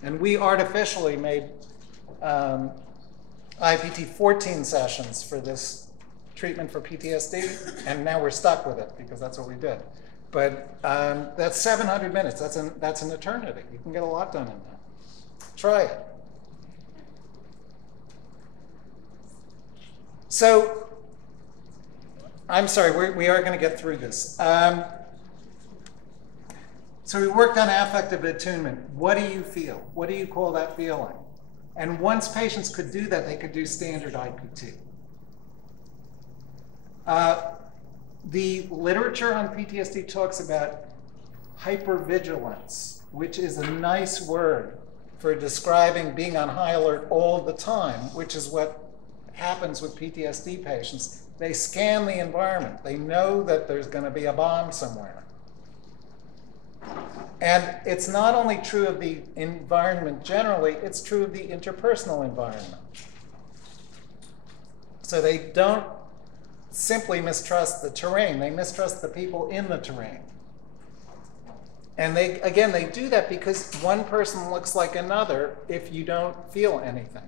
And we artificially made IPT 14 sessions for this treatment for PTSD, and now we're stuck with it because that's what we did. But that's 700 minutes. That's an eternity. You can get a lot done in that. Try it. So, I'm sorry, we are going to get through this. So we worked on affective attunement. What do you feel? What do you call that feeling? And once patients could do that, they could do standard IPT. The literature on PTSD talks about hypervigilance, which is a nice word for describing being on high alert all the time, which is what happens with PTSD patients. They scan the environment. They know that there's going to be a bomb somewhere. And it's not only true of the environment generally, it's true of the interpersonal environment. So they don't simply mistrust the terrain, they mistrust the people in the terrain. And they do that because one person looks like another if you don't feel anything.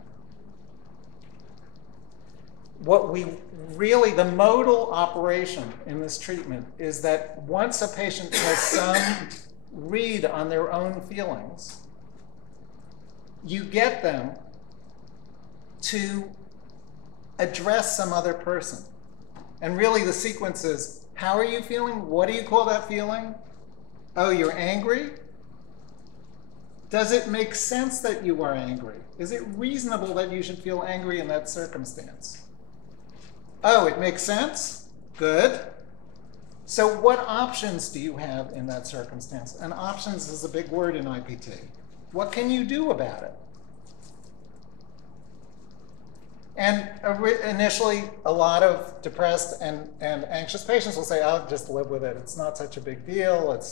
What we really, the modal operation in this treatment is that once a patient has some read on their own feelings, you get them to address some other person. And really the sequence is, how are you feeling? What do you call that feeling? Oh, you're angry? Does it make sense that you are angry? Is it reasonable that you should feel angry in that circumstance? Oh, it makes sense? Good. So what options do you have in that circumstance? And options is a big word in IPT. What can you do about it? And initially, a lot of depressed and anxious patients will say, I'll just live with it. It's not such a big deal.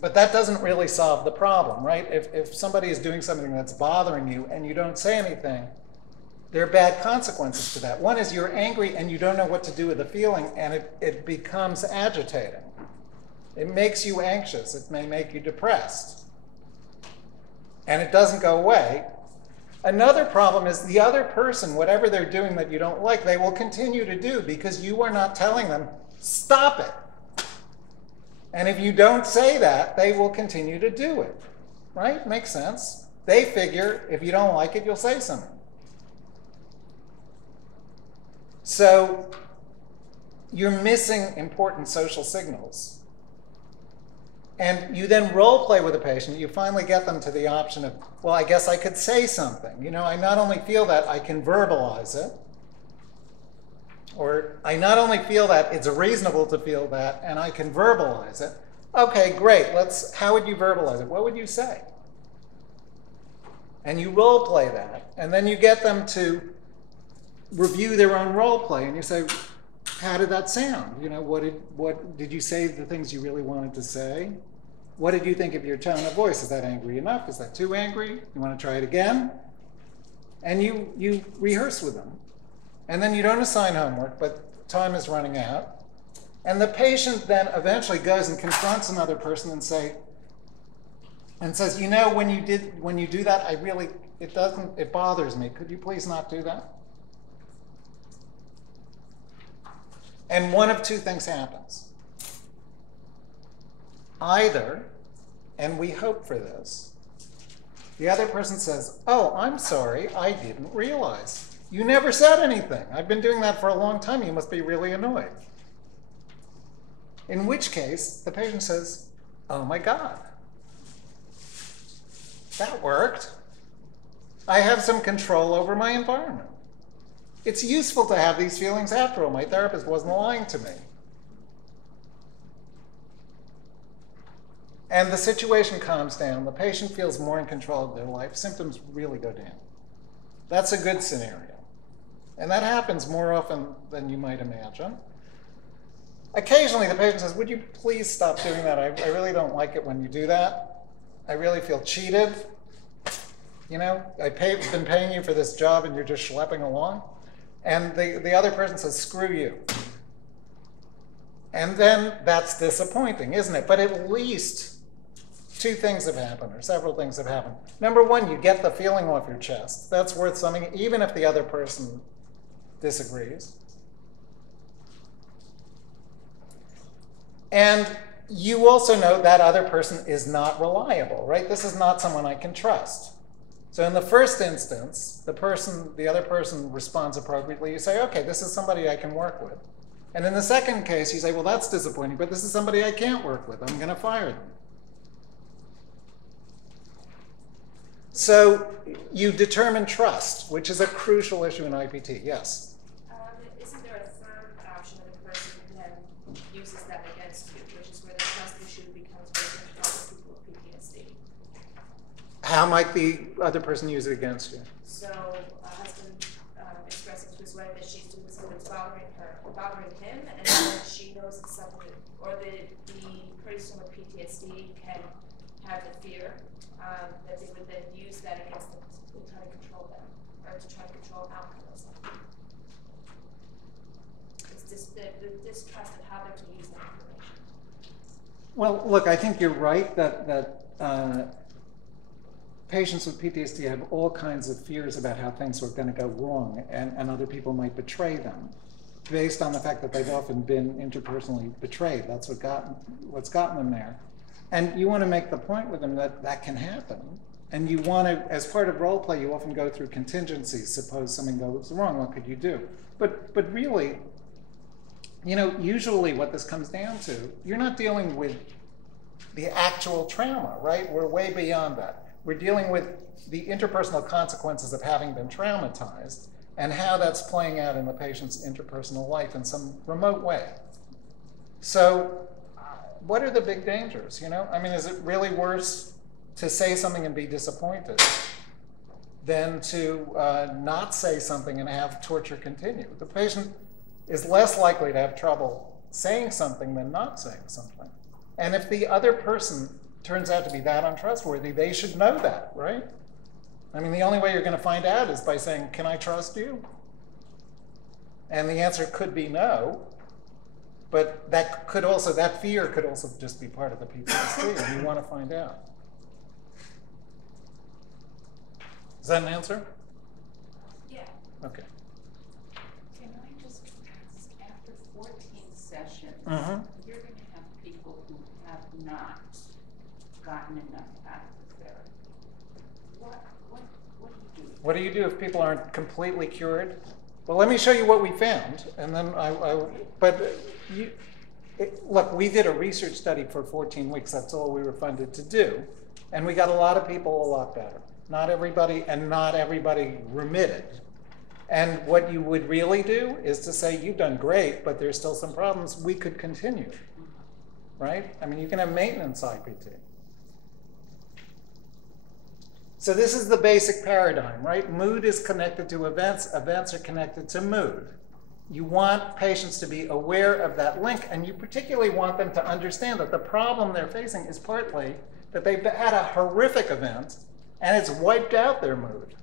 But that doesn't really solve the problem, right? If somebody is doing something that's bothering you and you don't say anything, there are bad consequences to that. One is you're angry and you don't know what to do with the feeling, and it becomes agitating. It makes you anxious. It may make you depressed. And it doesn't go away. Another problem is the other person, whatever they're doing that you don't like, they will continue to do because you are not telling them, stop it. And if you don't say that, they will continue to do it. Right? Makes sense. They figure if you don't like it, you'll say something. So you're missing important social signals. And you then role play with a patient. You finally get them to the option of, well, I guess I could say something. You know, I not only feel that, I can verbalize it. Or I not only feel that, it's reasonable to feel that, and I can verbalize it. Okay, great. How would you verbalize it? What would you say? And you role play that. And then you get them to review their own role play, and you say, how did that sound? You know, what did you say the things you really wanted to say? What did you think of your tone of voice? Is that angry enough? Is that too angry? You want to try it again? And you rehearse with them. And then you don't assign homework, but time is running out. And the patient then eventually goes and confronts another person and says, you know, when you do that, it bothers me. Could you please not do that? And one of two things happens. Either, and we hope for this, the other person says, oh, I'm sorry, I didn't realize. You never said anything. I've been doing that for a long time. You must be really annoyed. In which case, the patient says, oh my God, that worked. I have some control over my environment. It's useful to have these feelings after all. My therapist wasn't lying to me. And the situation calms down. The patient feels more in control of their life. Symptoms really go down. That's a good scenario. And that happens more often than you might imagine. Occasionally, the patient says, would you please stop doing that? I really don't like it when you do that. I really feel cheated. You know, I've been paying you for this job and you're just schlepping along. And the other person says, screw you. And then that's disappointing, isn't it? But at least two things have happened, or several things have happened. Number one, you get the feeling off your chest. That's worth something, even if the other person disagrees. And you also know that other person is not reliable, right? This is not someone I can trust. So in the first instance, the other person responds appropriately. You say, okay, this is somebody I can work with. And in the second case, you say, well, that's disappointing, but this is somebody I can't work with. I'm going to fire them. So you determine trust, which is a crucial issue in IPT. Yes? Isn't there a third option that a person then uses that against you, which is where the trust issue becomes very difficult with people with PTSD? How might the other person use it against you? So a husband expressing to his wife that she's doing something that's bothering him, and then she knows it's something, or the person with PTSD can have the fear that they would then use that against them to try to control them, or to try to control outcomes. It's just the distrust of how they're to use that information. Well, look, I think you're right that patients with PTSD have all kinds of fears about how things are going to go wrong, and other people might betray them, based on the fact that they've often been interpersonally betrayed. That's what's gotten them there. And you want to make the point with them that that can happen. And you want to, as part of role play, you often go through contingencies. Suppose something goes wrong, what could you do? But really, usually what this comes down to, you're not dealing with the actual trauma, right? We're way beyond that. We're dealing with the interpersonal consequences of having been traumatized and how that's playing out in the patient's interpersonal life in some remote way. So what are the big dangers, I mean, is it really worse to say something and be disappointed than to not say something and have torture continue? The patient is less likely to have trouble saying something than not saying something. And if the other person turns out to be that untrustworthy, they should know that, right? I mean, the only way you're going to find out is by saying, can I trust you? And the answer could be no. But that fear could also just be part of the PTSD, and you want to find out. Is that an answer? Yeah. Okay. Can I just ask, after 14 sessions, Mm-hmm. you're going to have people who have not gotten enough out of the therapy. What do you do? What do you do if people aren't completely cured? Well, let me show you what we found, and then look, we did a research study for 14 weeks. That's all we were funded to do, and we got a lot of people a lot better. Not everybody remitted. And what you would really do is to say, you've done great, but there's still some problems. We could continue, right? I mean, you can have maintenance IPT. So this is the basic paradigm, right? Mood is connected to events. Events are connected to mood. You want patients to be aware of that link, and you particularly want them to understand that the problem they're facing is partly that they've had a horrific event, and it's wiped out their mood.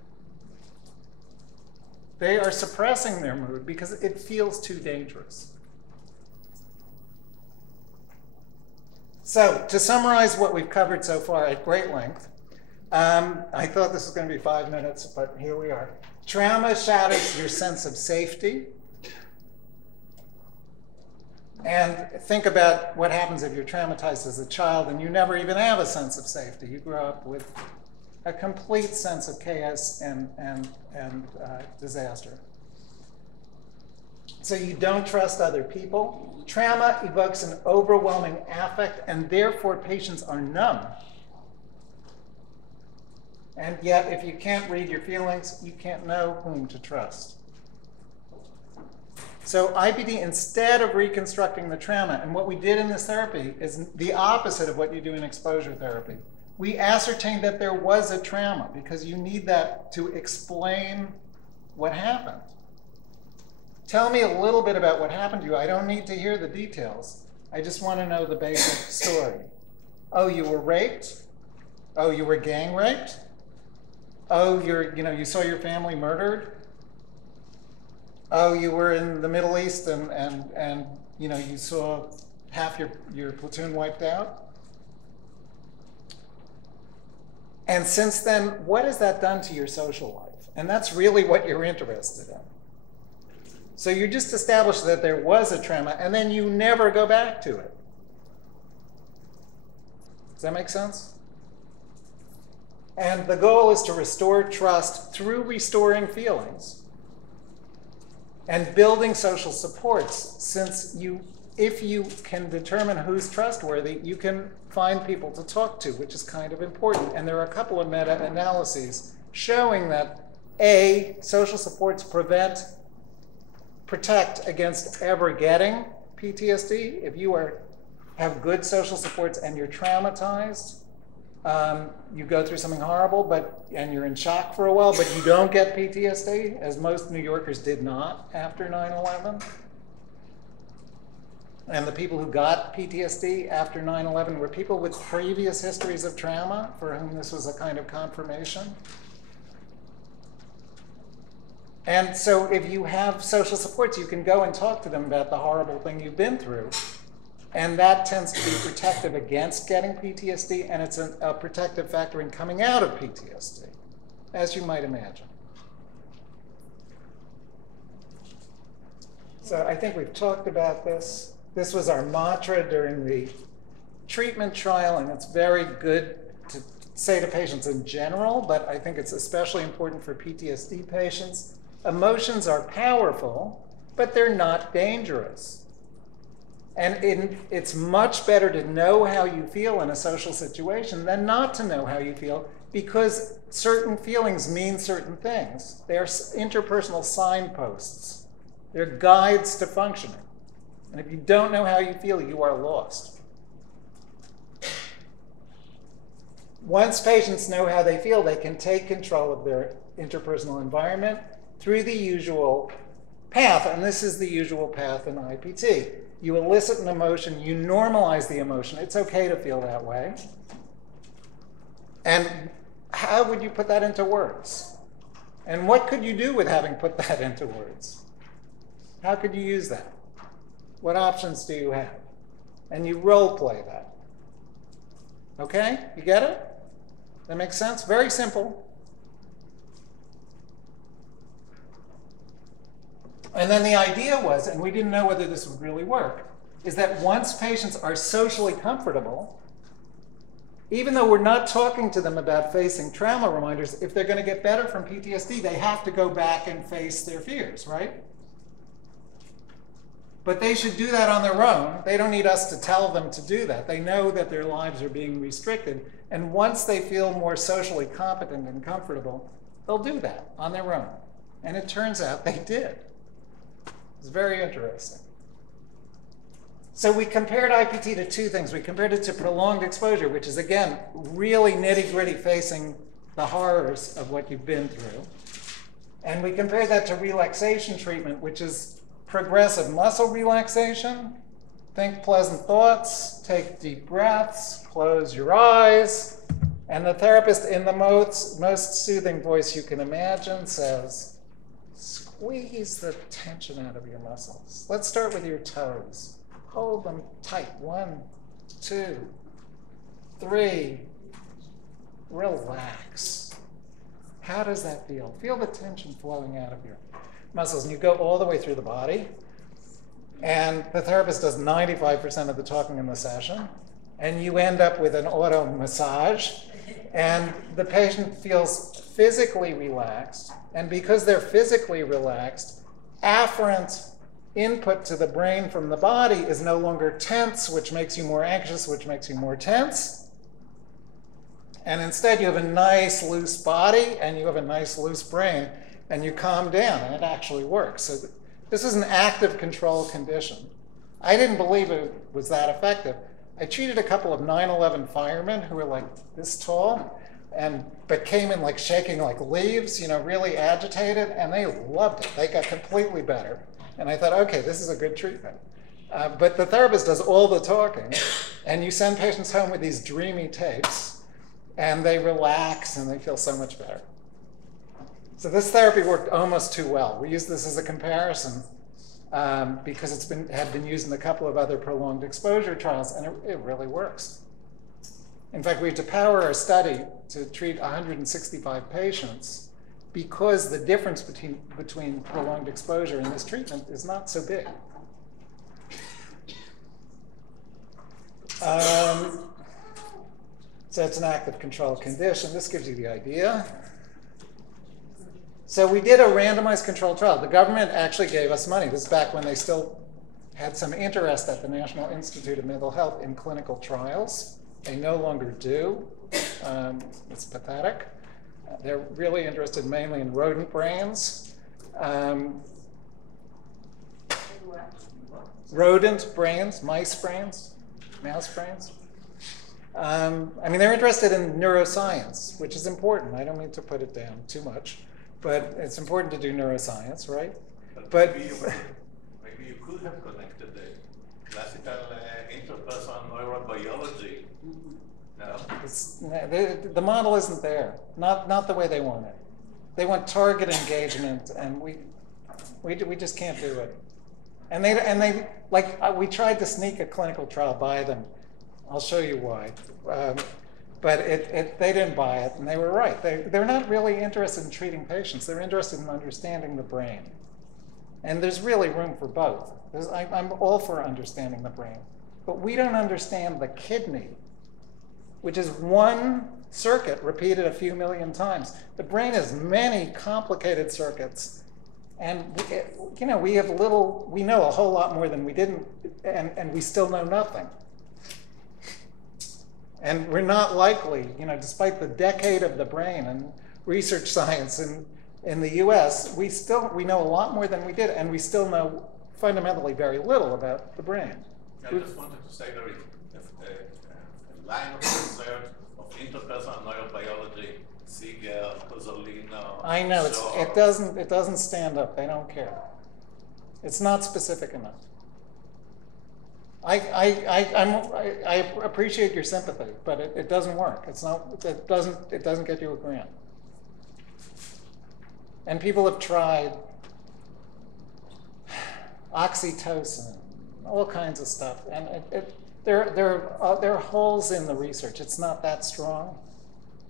They are suppressing their mood because it feels too dangerous. So to summarize what we've covered so far at great length, I thought this was going to be 5 minutes, but here we are. Trauma shatters your sense of safety. And think about what happens if you're traumatized as a child and you never even have a sense of safety. You grow up with a complete sense of chaos and disaster. So you don't trust other people. Trauma evokes an overwhelming affect, and therefore patients are numb. And yet, if you can't read your feelings, you can't know whom to trust. So IPT, instead of reconstructing the trauma, and what we did in this therapy is the opposite of what you do in exposure therapy. We ascertained that there was a trauma because you need that to explain what happened. Tell me a little bit about what happened to you. I don't need to hear the details. I just want to know the basic story. Oh, you were raped? Oh, you were gang raped? Oh, you saw your family murdered? Oh, you were in the Middle East and you saw half your platoon wiped out? And since then, what has that done to your social life? And that's really what you're interested in. So you just established that there was a trauma, and then you never go back to it. Does that make sense? And the goal is to restore trust through restoring feelings. And building social supports, since if you can determine who's trustworthy, you can find people to talk to, which is kind of important. And there are a couple of meta-analyses showing that A, social supports protect against ever getting PTSD. If you have good social supports and you're traumatized, you go through something horrible, and you're in shock for a while, but you don't get PTSD, as most New Yorkers did not after 9/11. And the people who got PTSD after 9/11 were people with previous histories of trauma for whom this was a kind of confirmation. And so if you have social supports, you can go and talk to them about the horrible thing you've been through. And that tends to be protective against getting PTSD, and it's a protective factor in coming out of PTSD, as you might imagine. So I think we've talked about this. This was our mantra during the treatment trial, and it's very good to say to patients in general, but I think it's especially important for PTSD patients. Emotions are powerful, but they're not dangerous. And it's much better to know how you feel in a social situation than not to know how you feel, because certain feelings mean certain things. They're interpersonal signposts. They're guides to functioning. And if you don't know how you feel, you are lost. Once patients know how they feel, they can take control of their interpersonal environment through the usual path. And this is the usual path in IPT. You elicit an emotion, you normalize the emotion. It's okay to feel that way. And how would you put that into words? And what could you do with having put that into words? How could you use that? What options do you have? And you role play that. Okay? You get it? That makes sense? Very simple. And then the idea was, and we didn't know whether this would really work, is that once patients are socially comfortable, even though we're not talking to them about facing trauma reminders, if they're going to get better from PTSD, they have to go back and face their fears, right? But they should do that on their own. They don't need us to tell them to do that. They know that their lives are being restricted. And once they feel more socially competent and comfortable, they'll do that on their own. And it turns out they did. It's very interesting. So we compared IPT to two things. We compared it to prolonged exposure, which is, again, really nitty-gritty facing the horrors of what you've been through. And we compared that to relaxation treatment, which is progressive muscle relaxation. Think pleasant thoughts, take deep breaths, close your eyes. And the therapist, in the most soothing voice you can imagine, says, squeeze the tension out of your muscles. Let's start with your toes. Hold them tight. 1, 2, 3. Relax. How does that feel? Feel the tension flowing out of your muscles. And you go all the way through the body. And the therapist does 95% of the talking in the session. And you end up with an auto massage. And the patient feels physically relaxed. And because they're physically relaxed, afferent input to the brain from the body is no longer tense, which makes you more anxious, which makes you more tense. And instead, you have a nice loose body, and you have a nice loose brain, and you calm down, and it actually works. So this is an active control condition. I didn't believe it was that effective. I treated a couple of 9/11 firemen who were like this tall, but came in like shaking like leaves, really agitated, and they loved it. They got completely better. And I thought, okay, this is a good treatment. But the therapist does all the talking, and you send patients home with these dreamy tapes, and they relax, and they feel so much better. So this therapy worked almost too well. We used this as a comparison because had been used in a couple of other prolonged exposure trials, and it really works. In fact, we had to power our study to treat 165 patients because the difference between prolonged exposure and this treatment is not so big. So it's an active control condition. This gives you the idea. So we did a randomized controlled trial. The government actually gave us money. This is back when they still had some interest at the National Institute of Mental Health in clinical trials. They no longer do. It's pathetic. They're really interested mainly in rodent brains. Rodent brains, mice brains, mouse brains. I mean, they're interested in neuroscience, which is important. I don't mean to put it down too much, but it's important to do neuroscience, right? But maybe you could have connected the classical interpersonal neurobiology. No? The model isn't there. Not the way they want it. They want target engagement, and we just can't do it. And they we tried to sneak a clinical trial by them. I'll show you why. But they didn't buy it, and they were right. They're not really interested in treating patients. They're interested in understanding the brain. And there's really room for both. I'm all for understanding the brain. But we don't understand the kidney, which is one circuit repeated a few million times. The brain has many complicated circuits. And we know a whole lot more than we didn't, and we still know nothing. And we're not likely, despite the decade of the brain and research science in the US, we know a lot more than we did, and we still know fundamentally very little about the brain. I just wanted to say there is a line of research of interpersonal neurobiology, Siegel, Cozzolino. I know, it doesn't stand up. They don't care. It's not specific enough. I appreciate your sympathy, but it doesn't work. It doesn't get you a grant. And people have tried oxytocin, all kinds of stuff, and there are holes in the research. It's not that strong.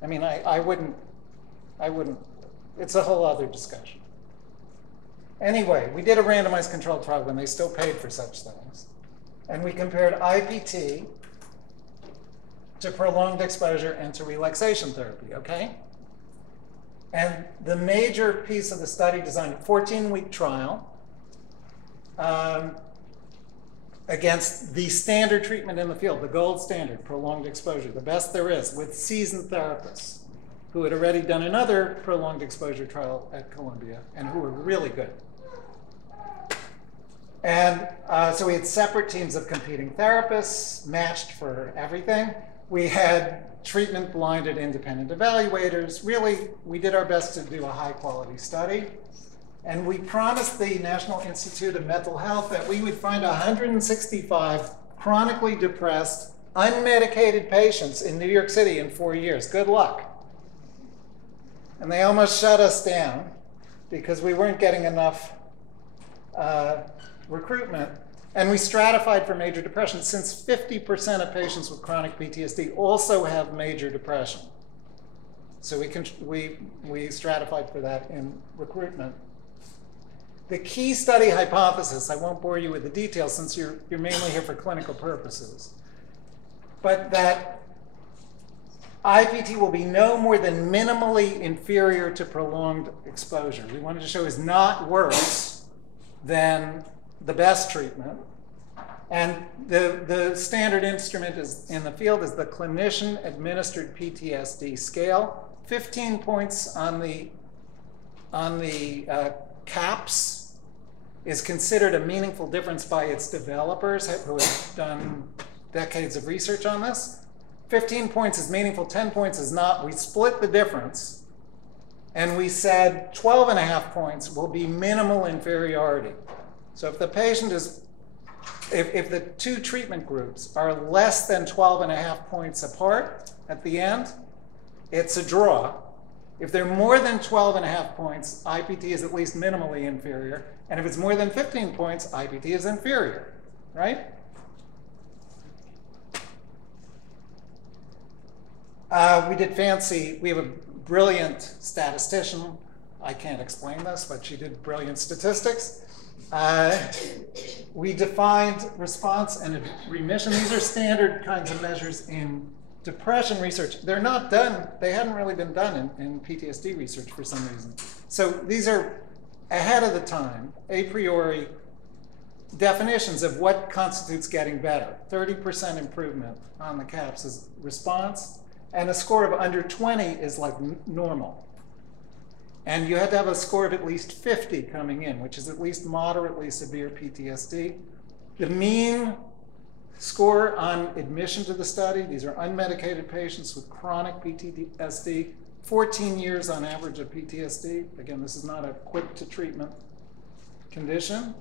I mean, I wouldn't. It's a whole other discussion. Anyway, we did a randomized controlled trial when they still paid for such things. And we compared IPT to prolonged exposure and to relaxation therapy, okay? And the major piece of the study design, a 14-week trial against the standard treatment in the field, the gold standard, prolonged exposure, the best there is, with seasoned therapists who had already done another prolonged exposure trial at Columbia and who were really good. And so we had separate teams of competing therapists, matched for everything. We had treatment-blinded independent evaluators. Really, we did our best to do a high-quality study. And we promised the National Institute of Mental Health that we would find 165 chronically depressed, unmedicated patients in New York City in 4 years. Good luck. And they almost shut us down because we weren't getting enough recruitment, and we stratified for major depression, since 50% of patients with chronic PTSD also have major depression. So we stratified for that in recruitment. The key study hypothesis, I won't bore you with the details since you're mainly here for clinical purposes, but that IPT will be no more than minimally inferior to prolonged exposure. We wanted to show is not worse than the best treatment. And the standard instrument in the field is the clinician administered PTSD scale. 15 points on the CAPS is considered a meaningful difference by its developers who have done decades of research on this. 15 points is meaningful, 10 points is not. We split the difference, and we said 12.5 points will be minimal inferiority. So if the patient is, if the two treatment groups are less than 12.5 points apart at the end, it's a draw. If they're more than 12.5 points, IPT is at least minimally inferior. And if it's more than 15 points, IPT is inferior, right? We have a brilliant statistician. I can't explain this, but she did brilliant statistics. We defined response and remission. These are standard kinds of measures in depression research. They're not done, they hadn't really been done in PTSD research for some reason. So these are ahead of the time, a priori definitions of what constitutes getting better. 30% improvement on the CAPS is response, and a score of under 20 is like normal. And you had to have a score of at least 50 coming in, which is at least moderately severe PTSD. The mean score on admission to the study, these are unmedicated patients with chronic PTSD, 14 years on average of PTSD. Again, this is not a quick to treatment condition.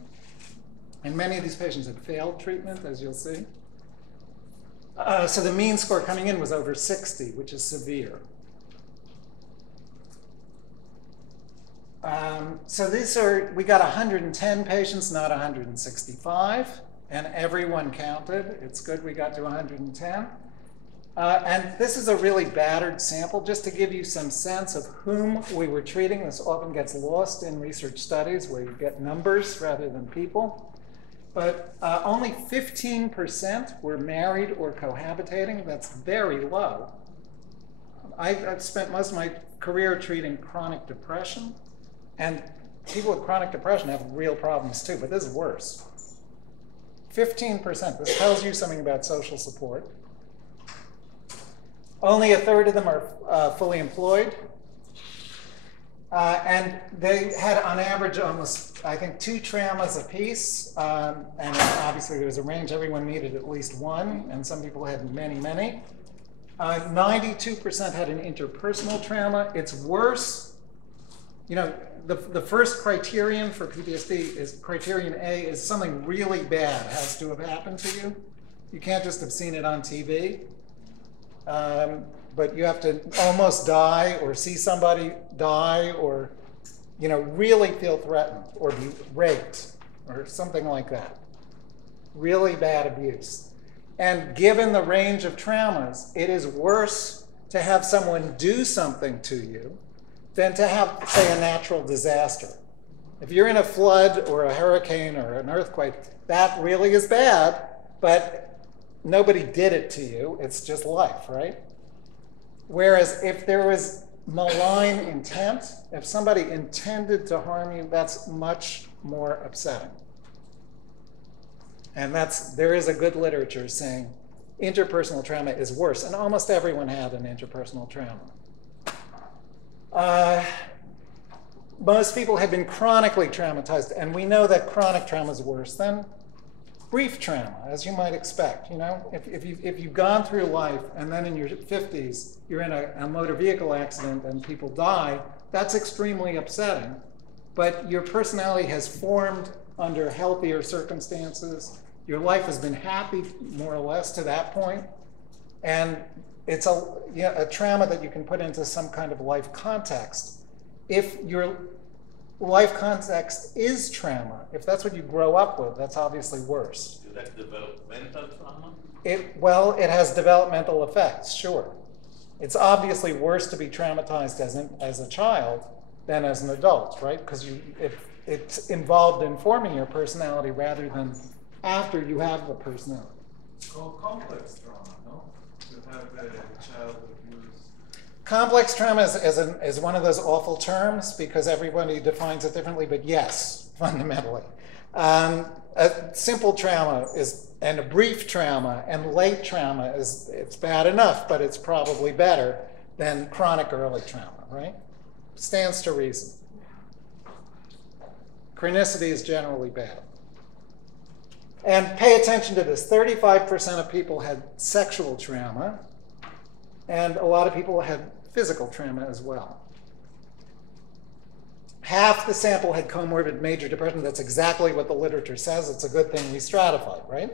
And many of these patients had failed treatment, as you'll see. So the mean score coming in was over 60, which is severe. So these are, we got 110 patients, not 165, and everyone counted. It's good we got to 110. And this is a really battered sample, just to give you some sense of whom we were treating. This often gets lost in research studies where you get numbers rather than people. But only 15% were married or cohabitating. That's very low. I've spent most of my career treating chronic depression, and people with chronic depression have real problems too, but this is worse. 15%, this tells you something about social support. Only a third of them are fully employed. And they had, on average, almost, I think, 2 traumas apiece. And obviously, there was a range. Everyone needed at least one, and some people had many, many. 92% had an interpersonal trauma. It's worse. You know, the first criterion for PTSD is criterion A is something really bad has to have happened to you. You can't just have seen it on TV. But you have to almost die or see somebody die or, you know, really feel threatened or be raped or something like that. Really bad abuse. And given the range of traumas, it is worse to have someone do something to you than to have, say, a natural disaster. If you're in a flood or a hurricane or an earthquake, that really is bad, but nobody did it to you. It's just life, right? Whereas if there was malign intent, if somebody intended to harm you, that's much more upsetting. And there is a good literature saying interpersonal trauma is worse, and almost everyone had an interpersonal trauma. Most people have been chronically traumatized, and we know that chronic trauma is worse than brief trauma, as you might expect. You know, if you've gone through life and then in your 50s you're in a motor vehicle accident and people die, that's extremely upsetting. But your personality has formed under healthier circumstances. Your life has been happy, more or less, to that point. And it's a trauma that you can put into some kind of life context. If your life context is trauma, if that's what you grow up with, that's obviously worse. Is that developmental trauma? Well, it has developmental effects, sure. It's obviously worse to be traumatized as a child than as an adult, right? Because it's involved in forming your personality rather than after you have the personality. It's called complex trauma, no? To have a child abuse. Complex trauma is one of those awful terms because everybody defines it differently, but yes, fundamentally. A simple trauma and a brief trauma and late trauma it's bad enough, but it's probably better than chronic early trauma, right? Stands to reason. Chronicity is generally bad. And pay attention to this. 35% of people had sexual trauma, and a lot of people had physical trauma as well. Half the sample had comorbid major depression. That's exactly what the literature says. It's a good thing we stratified, right?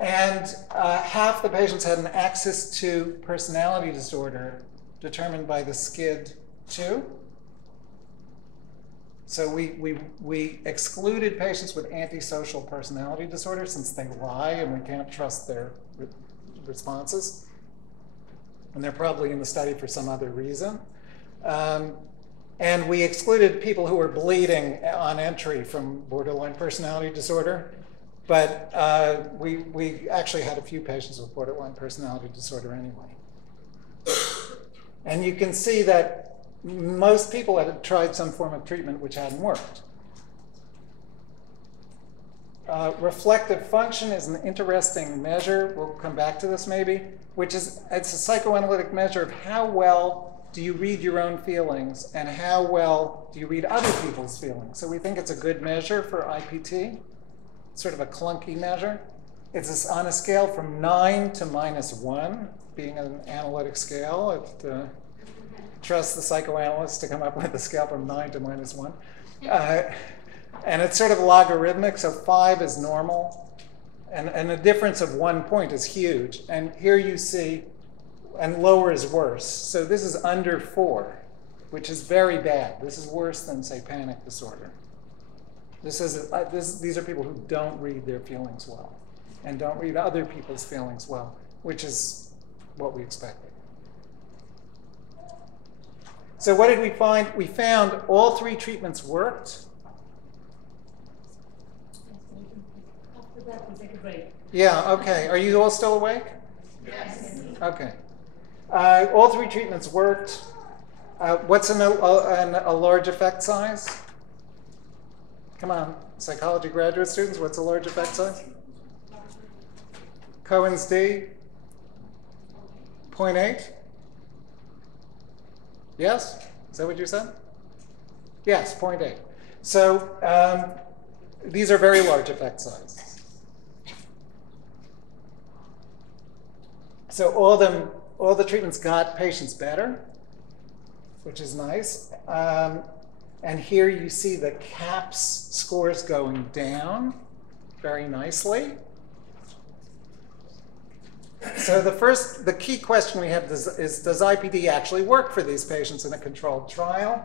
And half the patients had an axis 2 personality disorder determined by the SCID-2. So we excluded patients with antisocial personality disorder since they lie and we can't trust their responses. And they're probably in the study for some other reason. And we excluded people who were bleeding on entry from borderline personality disorder. But we actually had a few patients with borderline personality disorder anyway. And you can see that most people had tried some form of treatment which hadn't worked. Reflective function is an interesting measure. We'll come back to this maybe, it's a psychoanalytic measure of how well do you read your own feelings and how well do you read other people's feelings. So we think it's a good measure for IPT. It's sort of a clunky measure. It's on a scale from 9 to -1, being an analytic scale. Trust the psychoanalyst to come up with a scale from 9 to -1. And it's sort of logarithmic, so 5 is normal. And a difference of 1 point is huge. And here you see, and lower is worse. So this is under 4, which is very bad. This is worse than, say, panic disorder. These are people who don't read their feelings well and don't read other people's feelings well, which is what we expected. So what did we find? We found all 3 treatments worked. After that, we'll take a break. Yeah, okay. Are you all still awake? Yes. Okay. All 3 treatments worked. What's a large effect size? Come on, psychology graduate students, what's a large effect size? Cohen's D? 0.8? Yes? Is that what you said? Yes, 0.8. So these are very large effect sizes. So all the treatments got patients better, which is nice. And here you see the CAPS scores going down very nicely. So the key question we have is, does IPD actually work for these patients in a controlled trial?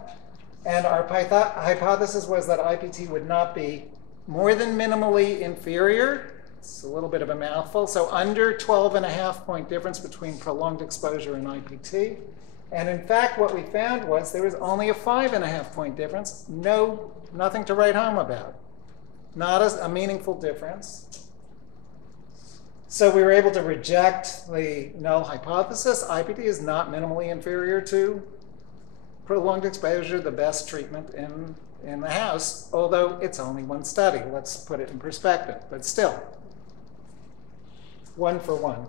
And our hypothesis was that IPT would not be more than minimally inferior. It's a little bit of a mouthful. So under 12.5-point difference between prolonged exposure and IPT. And in fact, what we found was there was only a 5.5-point difference. Nothing to write home about. Not a meaningful difference. So we were able to reject the null hypothesis. IPT is not minimally inferior to prolonged exposure, the best treatment in the house, although it's only one study. Let's put it in perspective, but still, 1 for 1.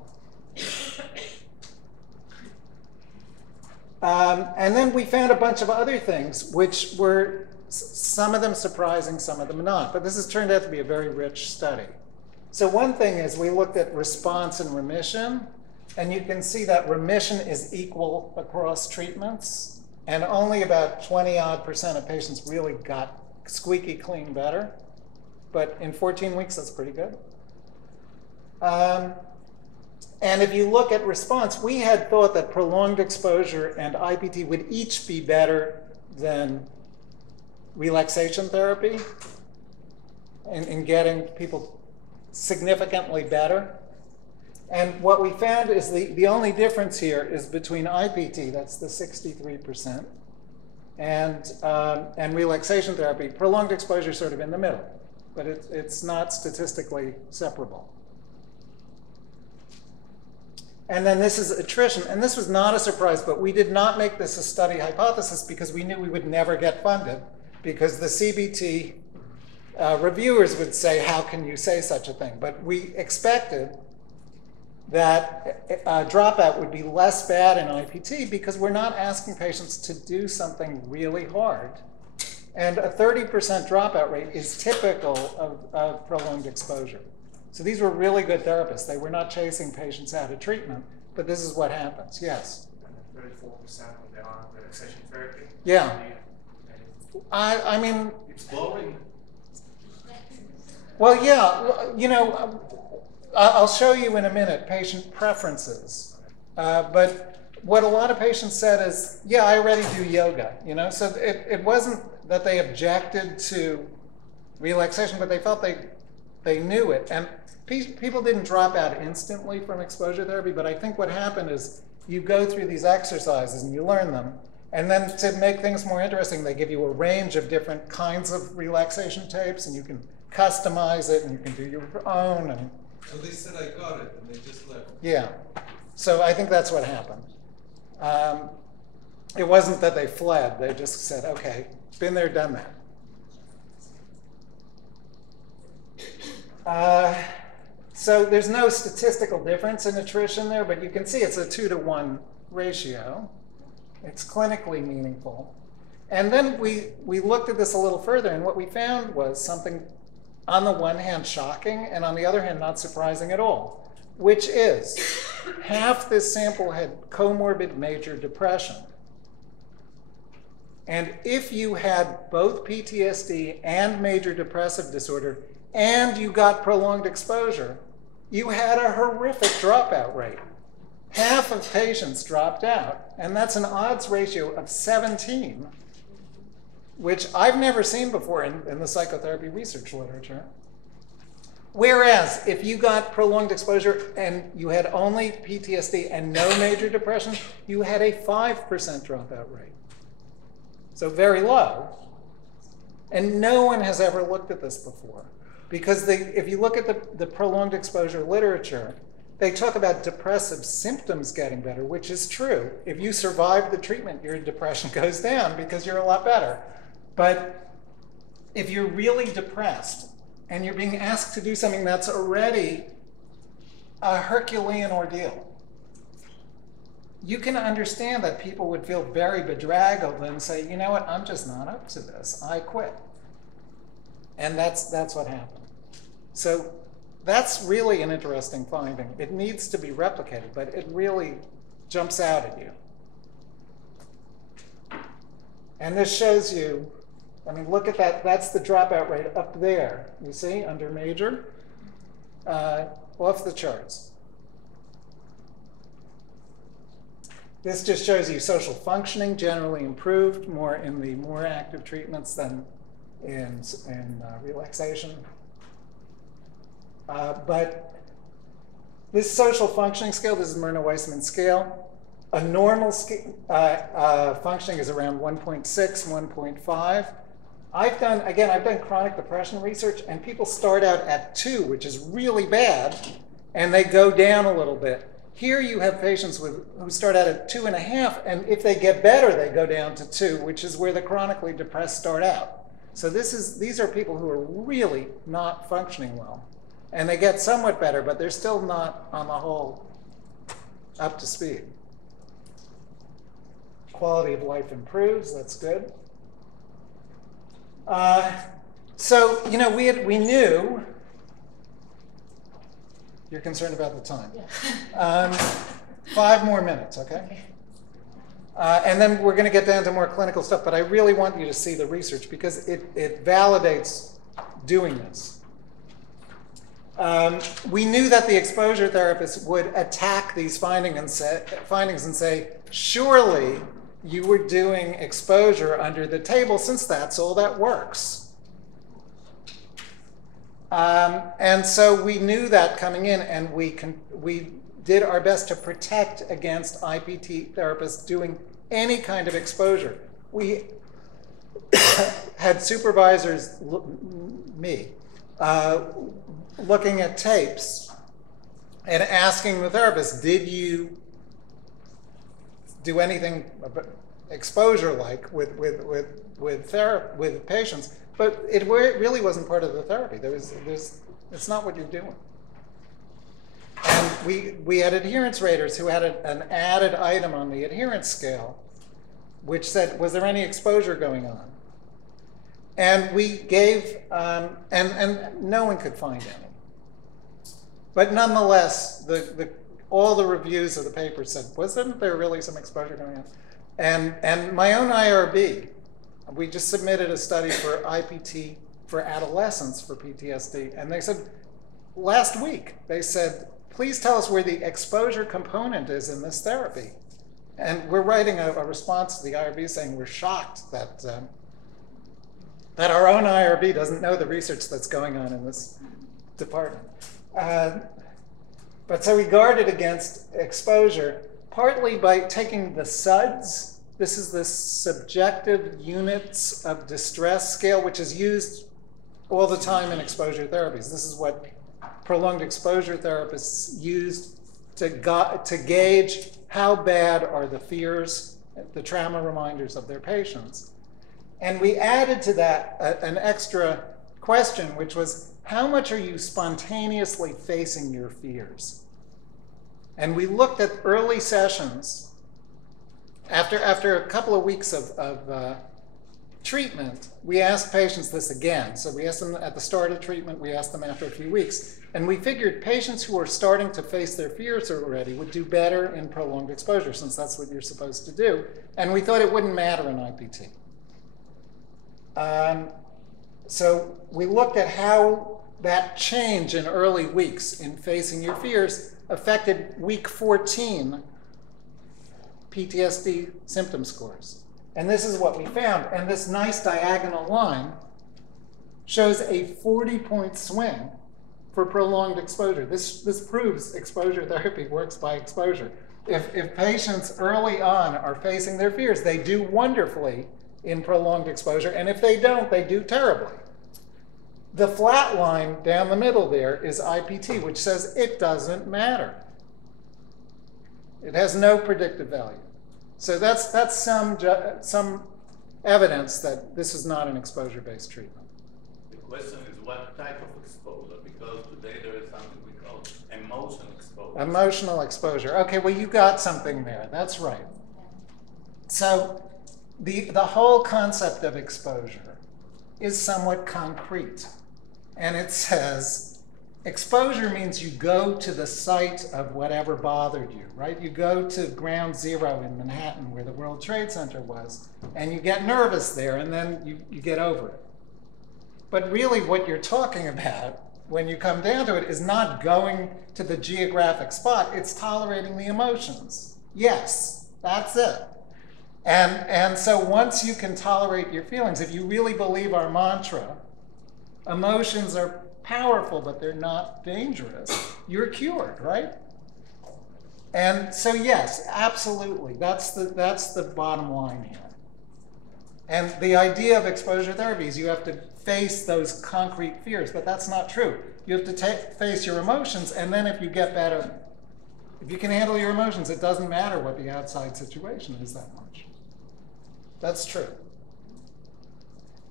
And then we found a bunch of other things, which were some of them surprising, some of them not. But this has turned out to be a very rich study. So one thing is we looked at response and remission, and you can see that remission is equal across treatments, and only about 20-odd% of patients really got squeaky clean better. But in 14 weeks, that's pretty good. And if you look at response, we had thought that prolonged exposure and IPT would each be better than relaxation therapy in getting people significantly better. And what we found is the only difference here is between IPT, that's the 63%, and relaxation therapy. Prolonged exposure is sort of in the middle, but it's not statistically separable. And then this is attrition. And this was not a surprise, but we did not make this a study hypothesis because we knew we would never get funded, because the CBT reviewers would say, how can you say such a thing? But we expected that dropout would be less bad in IPT because we're not asking patients to do something really hard. And a 30% dropout rate is typical of prolonged exposure. So these were really good therapists. They were not chasing patients out of treatment, but this is what happens. Yes? And 34% when they're on relaxation therapy. Yeah. I mean... It's boring. Well, yeah, you know, I'll show you in a minute patient preferences. But what a lot of patients said is, yeah, I already do yoga, you know? So it wasn't that they objected to relaxation, but they felt they knew it. And people didn't drop out instantly from exposure therapy, but I think what happened is you go through these exercises and you learn them. And then to make things more interesting, they give you a range of different kinds of relaxation tapes, and you can customize it, and you can do your own. And So they said I got it, and they just left. yeah. So I think that's what happened. It wasn't that they fled. They just said, okay, been there, done that. So there's no statistical difference in attrition there, but you can see it's a 2-to-1 ratio. It's clinically meaningful. And then we looked at this a little further, and what we found was something, on the one hand, shocking, and on the other hand, not surprising at all, which is half this sample had comorbid major depression. And if you had both PTSD and major depressive disorder, and you got prolonged exposure, you had a horrific dropout rate. Half of patients dropped out, and that's an odds ratio of 17, which I've never seen before in the psychotherapy research literature. Whereas, if you got prolonged exposure and you had only PTSD and no major depression, you had a 5% dropout rate. So very low. And no one has ever looked at this before. Because if you look at the prolonged exposure literature, they talk about depressive symptoms getting better, which is true. If you survive the treatment, your depression goes down because you're a lot better. But if you're really depressed and you're being asked to do something that's already a Herculean ordeal, you can understand that people would feel very bedraggled and say, you know what, I'm just not up to this. I quit. And that's what happened. So that's really an interesting finding. It needs to be replicated, but it really jumps out at you. And this shows you, I mean, look at that. That's the dropout rate up there. You see, under major, off the charts. This just shows you social functioning generally improved more in the more active treatments than in relaxation. But this social functioning scale, this is Myrna-Weissman scale. A normal functioning is around 1.6, 1.5. I've done chronic depression research, and people start out at 2, which is really bad, and they go down a little bit. Here you have patients who start out at 2.5, and if they get better, they go down to 2, which is where the chronically depressed start out. So these are people who are really not functioning well. And they get somewhat better, but they're still not, on the whole, up to speed. Quality of life improves, that's good. So, you know, we knew, you're concerned about the time. Yeah. 5 more minutes, okay? And then we're going to get down to more clinical stuff, but I really want you to see the research because it validates doing this. We knew that the exposure therapists would attack these findings and say, surely you were doing exposure under the table since that's all that works. And so we knew that coming in, and we did our best to protect against IPT therapists doing any kind of exposure. We had supervisors, looking at tapes and asking the therapist, did you do anything exposure-like with patients? But it really wasn't part of the therapy. It's not what you're doing. And we had adherence raters who had an added item on the adherence scale, which said, was there any exposure going on? And we gave, and no one could find any. But nonetheless, all the reviews of the paper said, wasn't there really some exposure going on? And my own IRB, we just submitted a study for IPT for adolescents for PTSD. And they said, last week, they said, please tell us where the exposure component is in this therapy. And we're writing a response to the IRB saying we're shocked that our own IRB doesn't know the research that's going on in this department. But so we guarded against exposure, partly by taking the SUDS. This is the subjective units of distress scale, which is used all the time in exposure therapies. This is what prolonged exposure therapists used to gauge how bad are the fears the trauma reminders of their patients. And we added to that an extra question, which was, how much are you spontaneously facing your fears? And we looked at early sessions. After a couple of weeks of treatment, we asked patients this again. So we asked them at the start of treatment, we asked them after a few weeks. And we figured patients who were starting to face their fears already would do better in prolonged exposure, since that's what you're supposed to do. And we thought it wouldn't matter in IPT. So we looked at how that change in early weeks in facing your fears affected week 14 PTSD symptom scores. And this is what we found. And this nice diagonal line shows a 40-point swing for prolonged exposure. This proves exposure therapy works by exposure. If patients early on are facing their fears, they do wonderfully in prolonged exposure. And if they don't, they do terribly. The flat line down the middle there is IPT, which says it doesn't matter. It has no predictive value. So that's some evidence that this is not an exposure-based treatment. The question is what type of exposure, because today there is something we call emotional exposure. Emotional exposure. Okay, well, you got something there. That's right. So the whole concept of exposure is somewhat concrete. And it says, exposure means you go to the site of whatever bothered you, right? You go to ground zero in Manhattan where the World Trade Center was, and you get nervous there, and then you get over it. But really what you're talking about when you come down to it is not going to the geographic spot, it's tolerating the emotions. Yes, that's it. And so once you can tolerate your feelings, if you really believe our mantra, emotions are powerful, but they're not dangerous, you're cured, right? And so yes, absolutely, that's the bottom line here. And the idea of exposure therapy is you have to face those concrete fears, but that's not true. You have to face your emotions, and then if you get better, if you can handle your emotions, it doesn't matter what the outside situation is that much. That's true.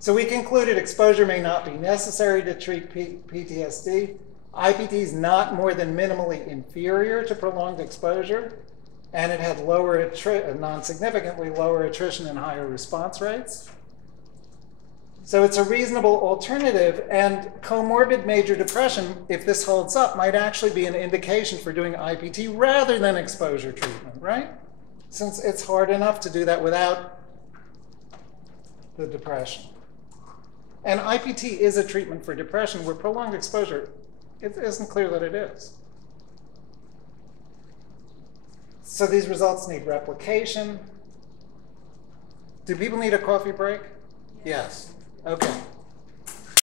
So we concluded exposure may not be necessary to treat PTSD. IPT is not more than minimally inferior to prolonged exposure, and it had lower non-significantly lower attrition and higher response rates. So it's a reasonable alternative, and comorbid major depression, if this holds up, might actually be an indication for doing IPT rather than exposure treatment, right? Since it's hard enough to do that without the depression. And IPT is a treatment for depression where prolonged exposure, it isn't clear that it is. So these results need replication. Do people need a coffee break? Yes. Okay.